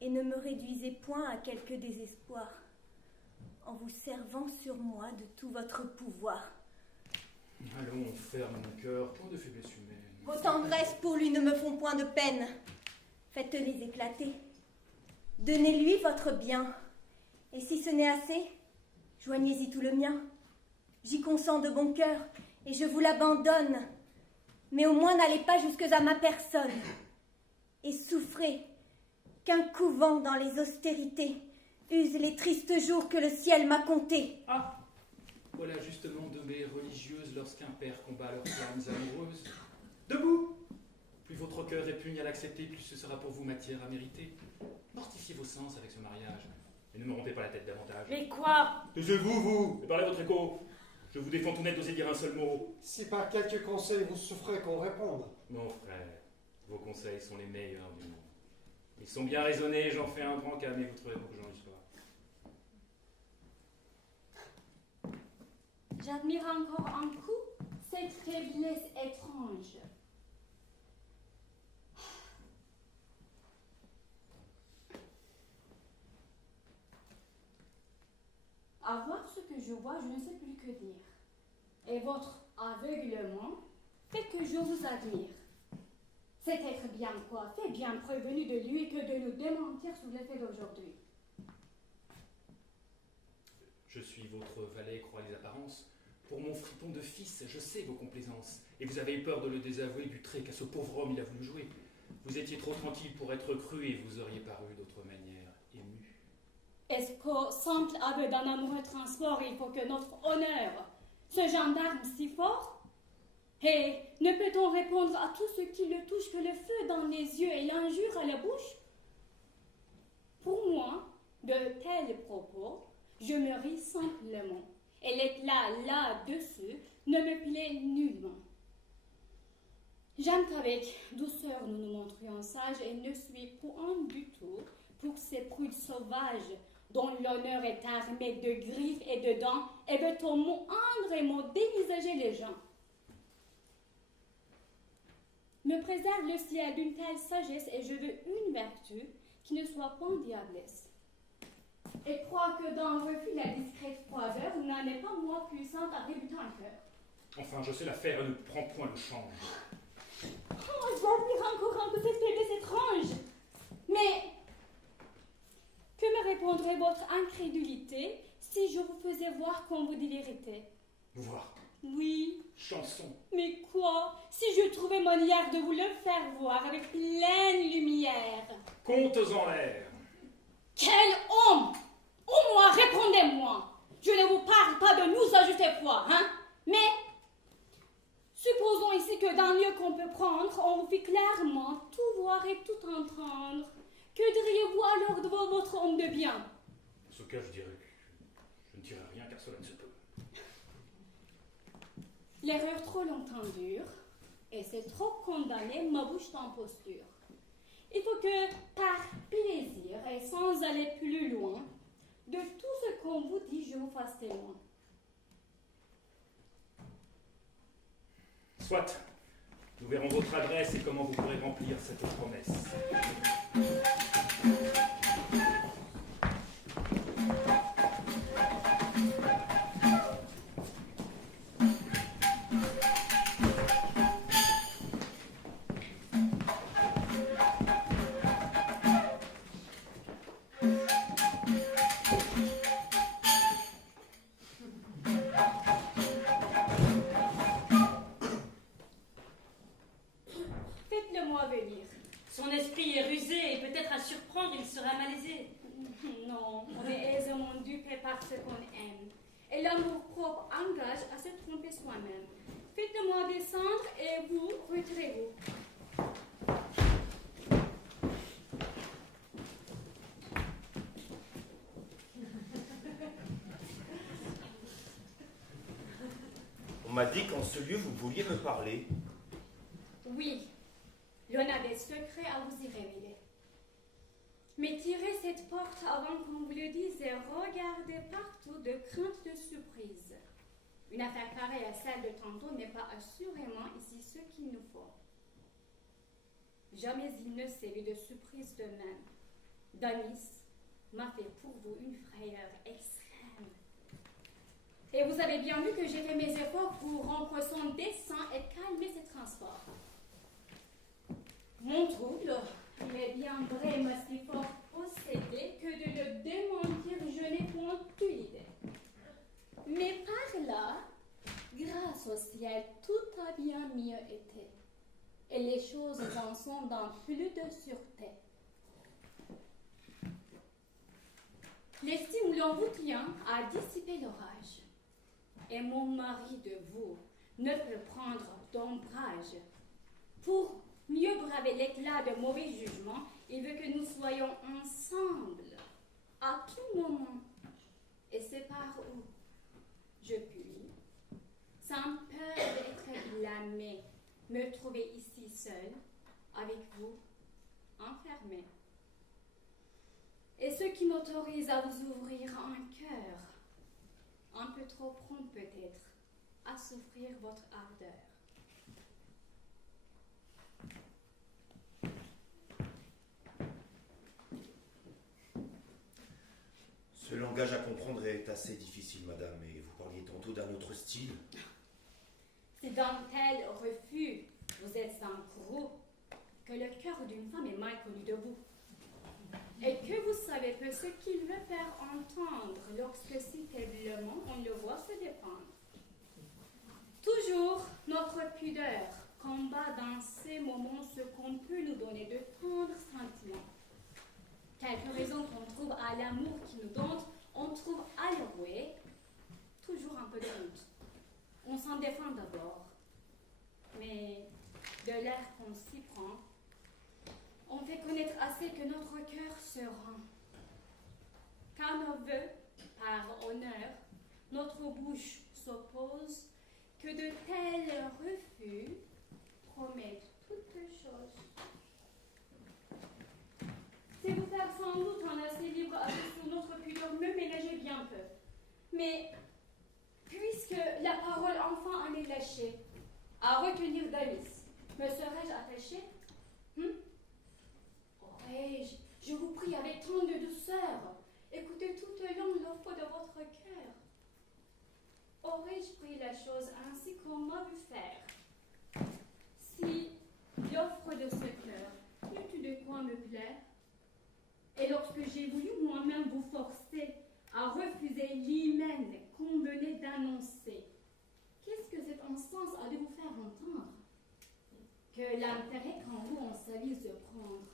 et ne me réduisez point à quelque désespoir, en vous servant sur moi de tout votre pouvoir. Allons, ferme mon cœur, point de faiblesse humaine. Vos tendresses pour lui ne me font point de peine. Faites-les éclater. Donnez-lui votre bien. Et si ce n'est assez, joignez-y tout le mien. J'y consens de bon cœur, et je vous l'abandonne. Mais au moins n'allez pas jusque à ma personne. Et souffrez qu'un couvent dans les austérités use les tristes jours que le ciel m'a comptés. Ah, voilà justement deux mères religieuses lorsqu'un père combat leurs flammes amoureuses. Debout! Plus votre cœur répugne à l'accepter, plus ce sera pour vous matière à mériter. Mortifiez vos sens avec ce mariage, et ne me rompez pas la tête davantage. Mais quoi? Taisez-vous, vous, et parlez votre écho. Je vous défends tout net d'oser dire un seul mot. Si par quelques conseils vous souffrez qu'on réponde. Mon frère, vos conseils sont les meilleurs du monde. Ils sont bien raisonnés, j'en fais un grand calme, et vous trouverez beaucoup de gens du soir. J'admire encore un coup cette faiblesse étrange. À voir ce que je vois, je ne sais plus que dire. Et votre aveuglement fait que je vous admire. C'est être bien coiffé, bien prévenu de lui que de nous démentir sous l'effet d'aujourd'hui. Je suis votre valet, croix les apparences. Pour mon fripon de fils, je sais vos complaisances. Et vous avez eu peur de le désavouer du trait qu'à ce pauvre homme il a voulu jouer. Vous étiez trop tranquille pour être cru et vous auriez paru d'autre manière ému. Est-ce qu'au simple aveu d'un amoureux transport, il faut que notre honneur se gendarme si fort? Et ne peut-on répondre à tout ce qui le touche que le feu dans les yeux et l'injure à la bouche? Pour moi, de tels propos, je me ris simplement, et l'éclat là-dessus ne me plaît nullement. J'aime qu'avec douceur nous nous montrions sages et ne suis point du tout pour ces prudes sauvages dont l'honneur est armé de griffes et de dents et veut au mot indrément dévisager les gens. Me préserve le ciel d'une telle sagesse et je veux une vertu qui ne soit point diablesse. et croire que dans un refus la discrète froideur n'en est pas moins puissante à débuter un cœur. Enfin, je sais la faire et ne prends point le change. Oh, j'admire encore un peu cette faiblesse étrange. Mais que me répondrait votre incrédulité si je vous faisais voir qu'on vous dit vérité? Voir. Oui. Chanson. Mais quoi? Si je trouvais manière de vous le faire voir avec pleine lumière. Contes en l'air. Quel homme! Au moins, répondez-moi. Je ne vous parle pas de nous à juste foi, hein? Mais supposons ici que dans le lieu qu'on peut prendre, on vous fit clairement tout voir et tout entendre. Que diriez-vous alors de votre homme de bien? En ce cas, je dirais que je ne dirai rien car cela ne se peut. L'erreur trop longtemps dure, et c'est trop condamné ma bouche en posture. Il faut que, par plaisir et sans aller plus loin, de tout ce qu'on vous dit, je vous fasse témoin. Soit. Nous verrons votre adresse et comment vous pourrez remplir cette promesse. Faites-le-moi venir. Son esprit est rusé et peut-être à surprendre, il sera malaisé. Non, on est aisément dupé par ce qu'on aime. Et l'amour-propre engage à se tromper soi-même. Faites-le-moi descendre et vous, retirez-vous. On m'a dit qu'en ce lieu, vous vouliez me parler. Oui, l'on a des secrets à vous y révéler. Mais tirez cette porte avant qu'on vous le dise et regardez partout de crainte de surprise. Une affaire pareille à celle de tantôt n'est pas assurément ici ce qu'il nous faut. Jamais il ne s'est vu de surprise de même. Damis m'a fait pour vous une frayeur extrême. Et vous avez bien vu que j'ai fait mes efforts pour rompre son dessein et calmer ses transports. Mon trouble, il est bien vrai, mais si fort possédé que de le démentir, je n'ai point eu l'idée. Mais par là, grâce au ciel, tout a bien mieux été. Et les choses en sont dans plus de sûreté. L'estime où l'on vous tient a dissipé l'orage. Et mon mari de vous ne peut prendre d'ombrage. Pour mieux braver l'éclat de mauvais jugements, il veut que nous soyons ensemble, à tout moment. Et c'est par où je puis, sans peur d'être blâmé, me trouver ici seul, avec vous, enfermé. Et ce qui m'autorise à vous ouvrir un cœur, un peu trop prompt peut-être, à souffrir votre ardeur. Ce langage à comprendre est assez difficile, madame, et vous parliez tantôt d'un autre style. C'est dans tel refus, vous êtes un gros, que le cœur d'une femme est mal connu de vous. Et que vous savez peu ce qu'il veut faire entendre lorsque si faiblement on le voit se défendre. Toujours notre pudeur combat dans ces moments ce qu'on peut nous donner de tendres sentiments. Quelques raisons qu'on trouve à l'amour qui nous dompte, on trouve à l'avouer toujours un peu de honte. On s'en défend d'abord, mais de l'air qu'on s'y prend, on fait connaître assez que notre cœur se rend. Car nos vœux, par honneur, notre bouche s'oppose, que de tels refus promettent toutes choses. C'est vous faire sans doute un assez libre avis sur notre pudeur, me ménager bien peu. Mais, puisque la parole enfin en est lâchée, à retenir Damis, me serais-je attachée? Aurais-je, je vous prie avec tant de douceur, écoutez toute aurais-je pris la chose ainsi qu'on m'a vu faire? Si l'offre de ce cœur n'eût eu de quoi me plaire, et lorsque j'ai voulu moi-même vous forcer à refuser l'hymen qu'on venait d'annoncer, qu'est-ce que cet encens a de vous faire entendre? Que l'intérêt qu'en vous on s'avise de prendre,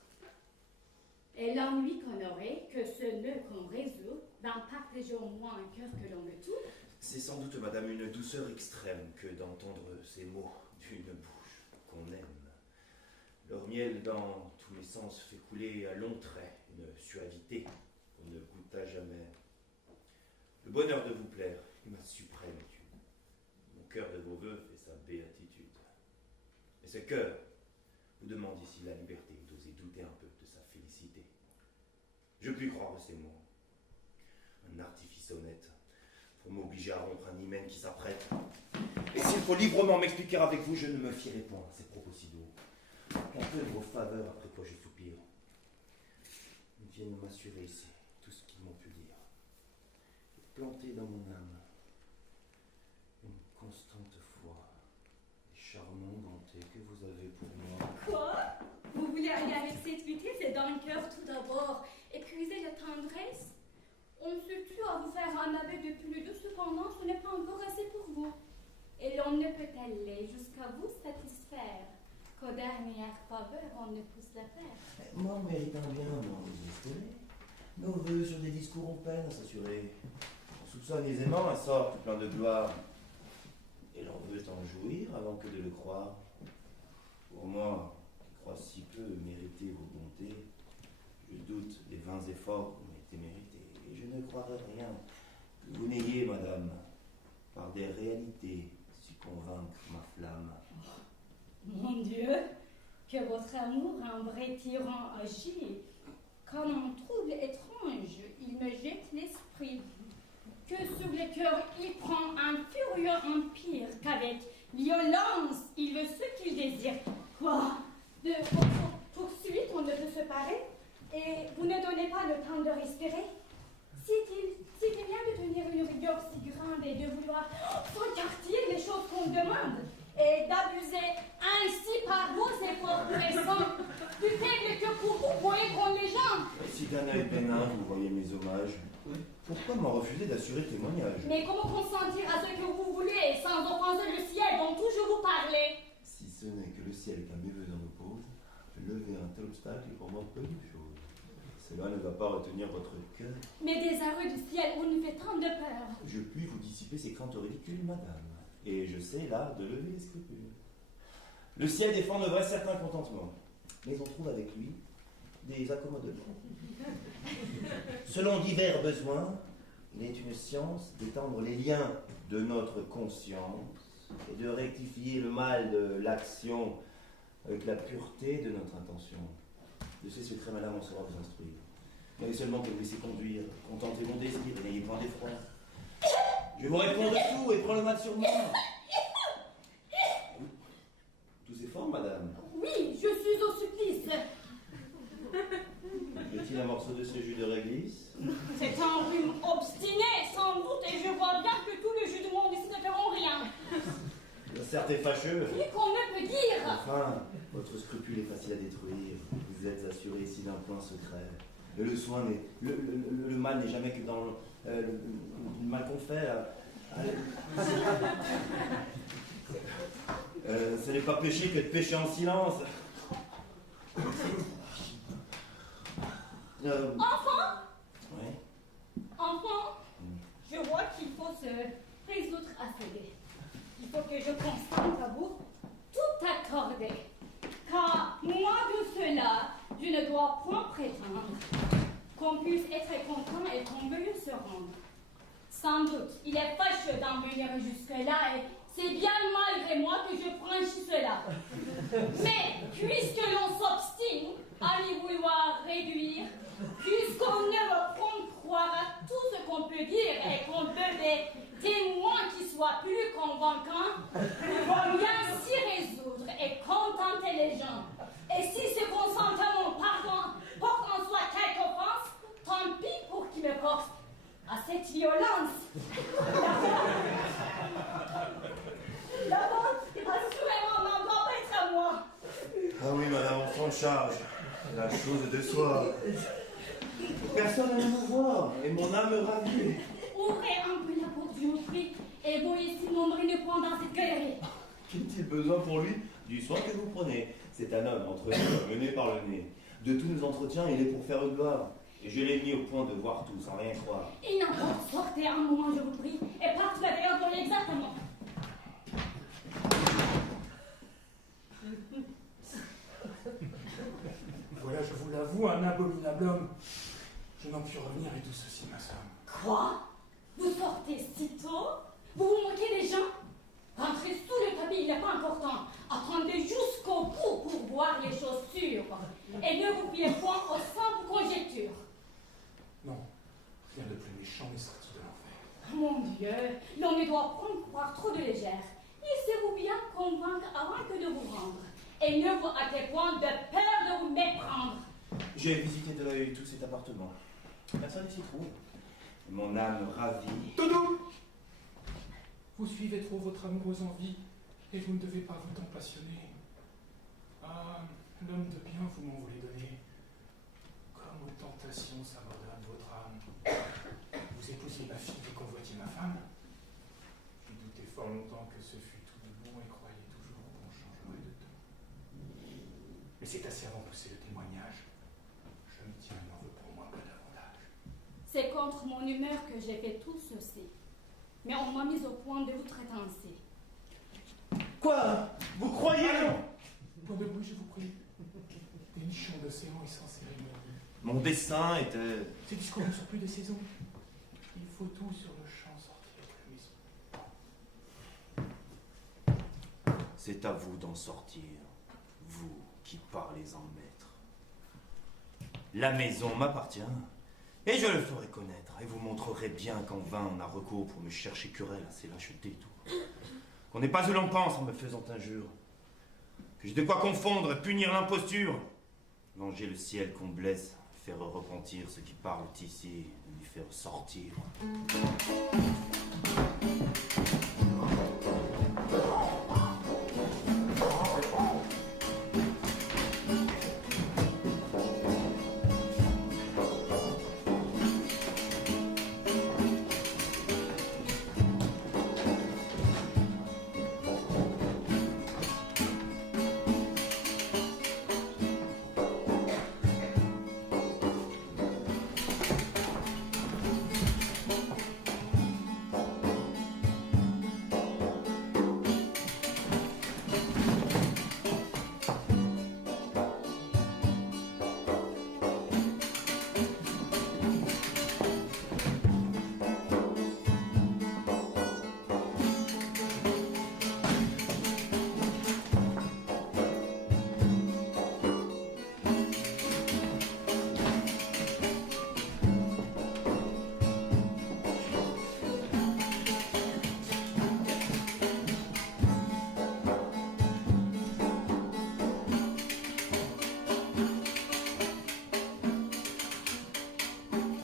et l'ennui qu'on aurait, que ce nœud qu'on résout, d'en partager au moins un cœur que l'on me touche. C'est sans doute, madame, une douceur extrême que d'entendre ces mots d'une bouche qu'on aime. Leur miel dans tous les sens fait couler à longs traits une suavité qu'on ne goûta jamais. Le bonheur de vous plaire est ma suprême étude. Mon cœur de vos voeux fait sa béatitude. Et ce cœur vous demande ici la liberté d'oser douter un peu de sa félicité. Je puis croire ces mots. Un artifice honnête pour m'obliger à rompre un hymen qui s'apprête. Et s'il faut librement m'expliquer avec vous, je ne me fierai point à ces propos si doux. Un peu de vos faveurs après quoi je soupire. Ils viennent m'assurer ici tout ce qu'ils m'ont pu dire. Planter dans mon âme une constante foi, les charmants gantés que vous avez pour moi. Quoi? Vous voulez aller avec cette vitesse et dans le cœur tout d'abord, épuiser la tendresse? On se tue à vous faire un aveu de plus doux, cependant ce n'est pas encore assez pour vous. Et l'on ne peut aller jusqu'à vous satisfaire qu'aux dernières faveurs on ne pousse la terre. Moi, méritant bien d'en désespérer, nos voeux sur des discours ont peine à s'assurer. On soupçonne aisément un sort tout plein de gloire, et l'on veut en jouir avant que de le croire. Pour moi, qui crois si peu mériter vos bontés, je doute des vains efforts qui ont été mérités, et je ne croirais rien que vous n'ayez, madame, par des réalités, su convaincre ma flamme. Mon Dieu, que votre amour, un vrai tyran, agit. Quand un trouble étrange, il me jette l'esprit. Que sur le cœur, il prend un furieux empire, qu'avec violence, il veut ce qu'il désire. Quoi? De poursuite, on ne peut se parer? Et vous ne donnez pas le temps de respirer? C'est bien de tenir une rigueur si grande et de vouloir recartir les choses qu'on demande, et d'abuser ainsi par vos efforts pressants du faible que pour vous voyez qu'on les gens. Si d'un œil pénin vous voyez mes hommages, pourquoi m'en refuser d'assurer témoignage? Mais comment consentir à ce que vous voulez sans offenser le ciel dont toujours vous parlez? Si ce n'est que le ciel est un méveux dans nos causes, lever un tel obstacle est pour moi peu de chose. Cela ne va pas retenir votre cœur. Mais des arrêts du ciel, vous nous faites tant de peur. Je puis vous dissiper ces craintes ridicules, madame, et je sais l'art de lever les scrupules. Le ciel défend de vrais certains contentements, mais on trouve avec lui des accommodements. Selon divers besoins, il est une science d'étendre les liens de notre conscience et de rectifier le mal de l'action avec la pureté de notre intention. De ces secrets, madame, on saura vous instruire. Mais seulement que vous laissez conduire, contentez mon désir et n'ayez point d'effroi. Je vous réponds de tout et prends le mal sur moi. Tous ces formes, madame. Oui, je suis au supplice. Y a-t-il un morceau de ce jus de réglisse? C'est un rhume obstiné, sans doute, et je vois bien que tout le jus du monde ici ne feront rien. Certes, est fâcheux. Plus qu'on ne peut dire. Enfin, votre scrupule est facile à détruire. Vous êtes assuré ici d'un point secret. Le soin n'est... Le mal n'est jamais que dans le mal qu'on fait. Ce n'est pas péché que de pécher en silence. Enfant? Oui. Enfant, je vois qu'il faut se résoudre à céder. Il faut que je consente à vous tout accorder. Car moi de cela, je ne dois point prétendre qu'on puisse être content et qu'on veuille se rendre. Sans doute, il est fâcheux d'en venir jusque-là et c'est bien malgré moi que je franchis cela. Mais puisque l'on s'obstine à y vouloir réduire, puisqu'on ne veut point croire à tout ce qu'on peut dire et qu'on veut des témoins qui soient plus convaincants, il vaut bien s'y résoudre et contenter les gens. Et si ce consentement porte en soi quelque offense, tant pis pour qui me porte à cette violence. Ah oui, madame, on s'en charge. La chose de soi. Personne ne nous voir, et mon âme ravie. Ouvrez un peu la porte, je vous prie, et voyez si mon mari ne prend dans cette galerie. Qu'est-il besoin pour lui du soin que vous prenez? C'est un homme entre nous, mené par le nez. De tous nos entretiens, il est pour faire gloire. Et je l'ai mis au point de voir tout, sans rien croire. Et n'importe, sortez un moment, je vous prie, et partez là d'ailleurs, voyez exactement. Voilà, je vous l'avoue, un abominable homme. Je n'en puis revenir et tout ceci, ma soeur. Quoi? Vous sortez si tôt? Vous vous moquez des gens? Rentrez sous le tapis, il n'est pas important. Attendez jusqu'au bout pour voir les choses sûres. Et ne vous fiez point aux simples conjectures. Non, rien de plus méchant n'est sorti de l'enfer. Mon Dieu, l'on ne doit point croire trop de légère. Laissez-vous bien convaincre avant que de vous rendre. Et ne vous hâtez point de peur de vous méprendre. J'ai visité de l'œil tout cet appartement. Personne ne s'y trouve. Mon âme ravie. Doudou! Vous suivez trop votre amoureuse envie, et vous ne devez pas vous tant passionner. Ah, l'homme de bien, vous m'en voulez donner. Comme aux tentations s'abandonne votre âme. Vous épousez ma fille et convoitiez ma femme. Je doutais fort longtemps que ce fût tout de bon et croyais toujours qu'on changerait de ton. Mais c'est assez avant pousser le témoignage. Je me tiens et n'en veux pour moi pas davantage. C'est contre mon humeur que j'ai fait tout ceci. Mais on m'a mis au point de vous traiter. Quoi? Vous croyez? Point de bruit, je vous prie. Des nichons d'océan et sans cérémonie. Mon dessein était... Ces discours ne sont plus des saisons. Il faut tout sur le champ sortir de la maison. C'est à vous d'en sortir, vous qui parlez en maître. La maison m'appartient, et je le ferai connaître, et vous montrerez bien qu'en vain on a recours pour me chercher querelle à ces lâches détours. Qu'on n'est pas où l'on pense en me faisant injure, que j'ai de quoi confondre et punir l'imposture, venger le ciel qu'on blesse, faire repentir ceux qui parlent ici, lui faire sortir.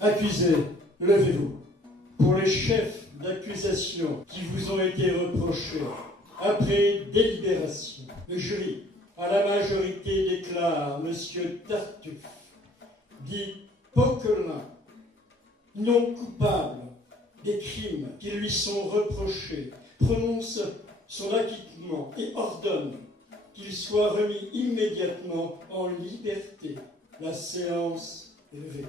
Accusés, levez-vous. Pour les chefs d'accusation qui vous ont été reprochés, après délibération, le jury, à la majorité, déclare M. Tartuffe, dit Poquelin, non coupable des crimes qui lui sont reprochés, prononce son acquittement et ordonne qu'il soit remis immédiatement en liberté. La séance est levée.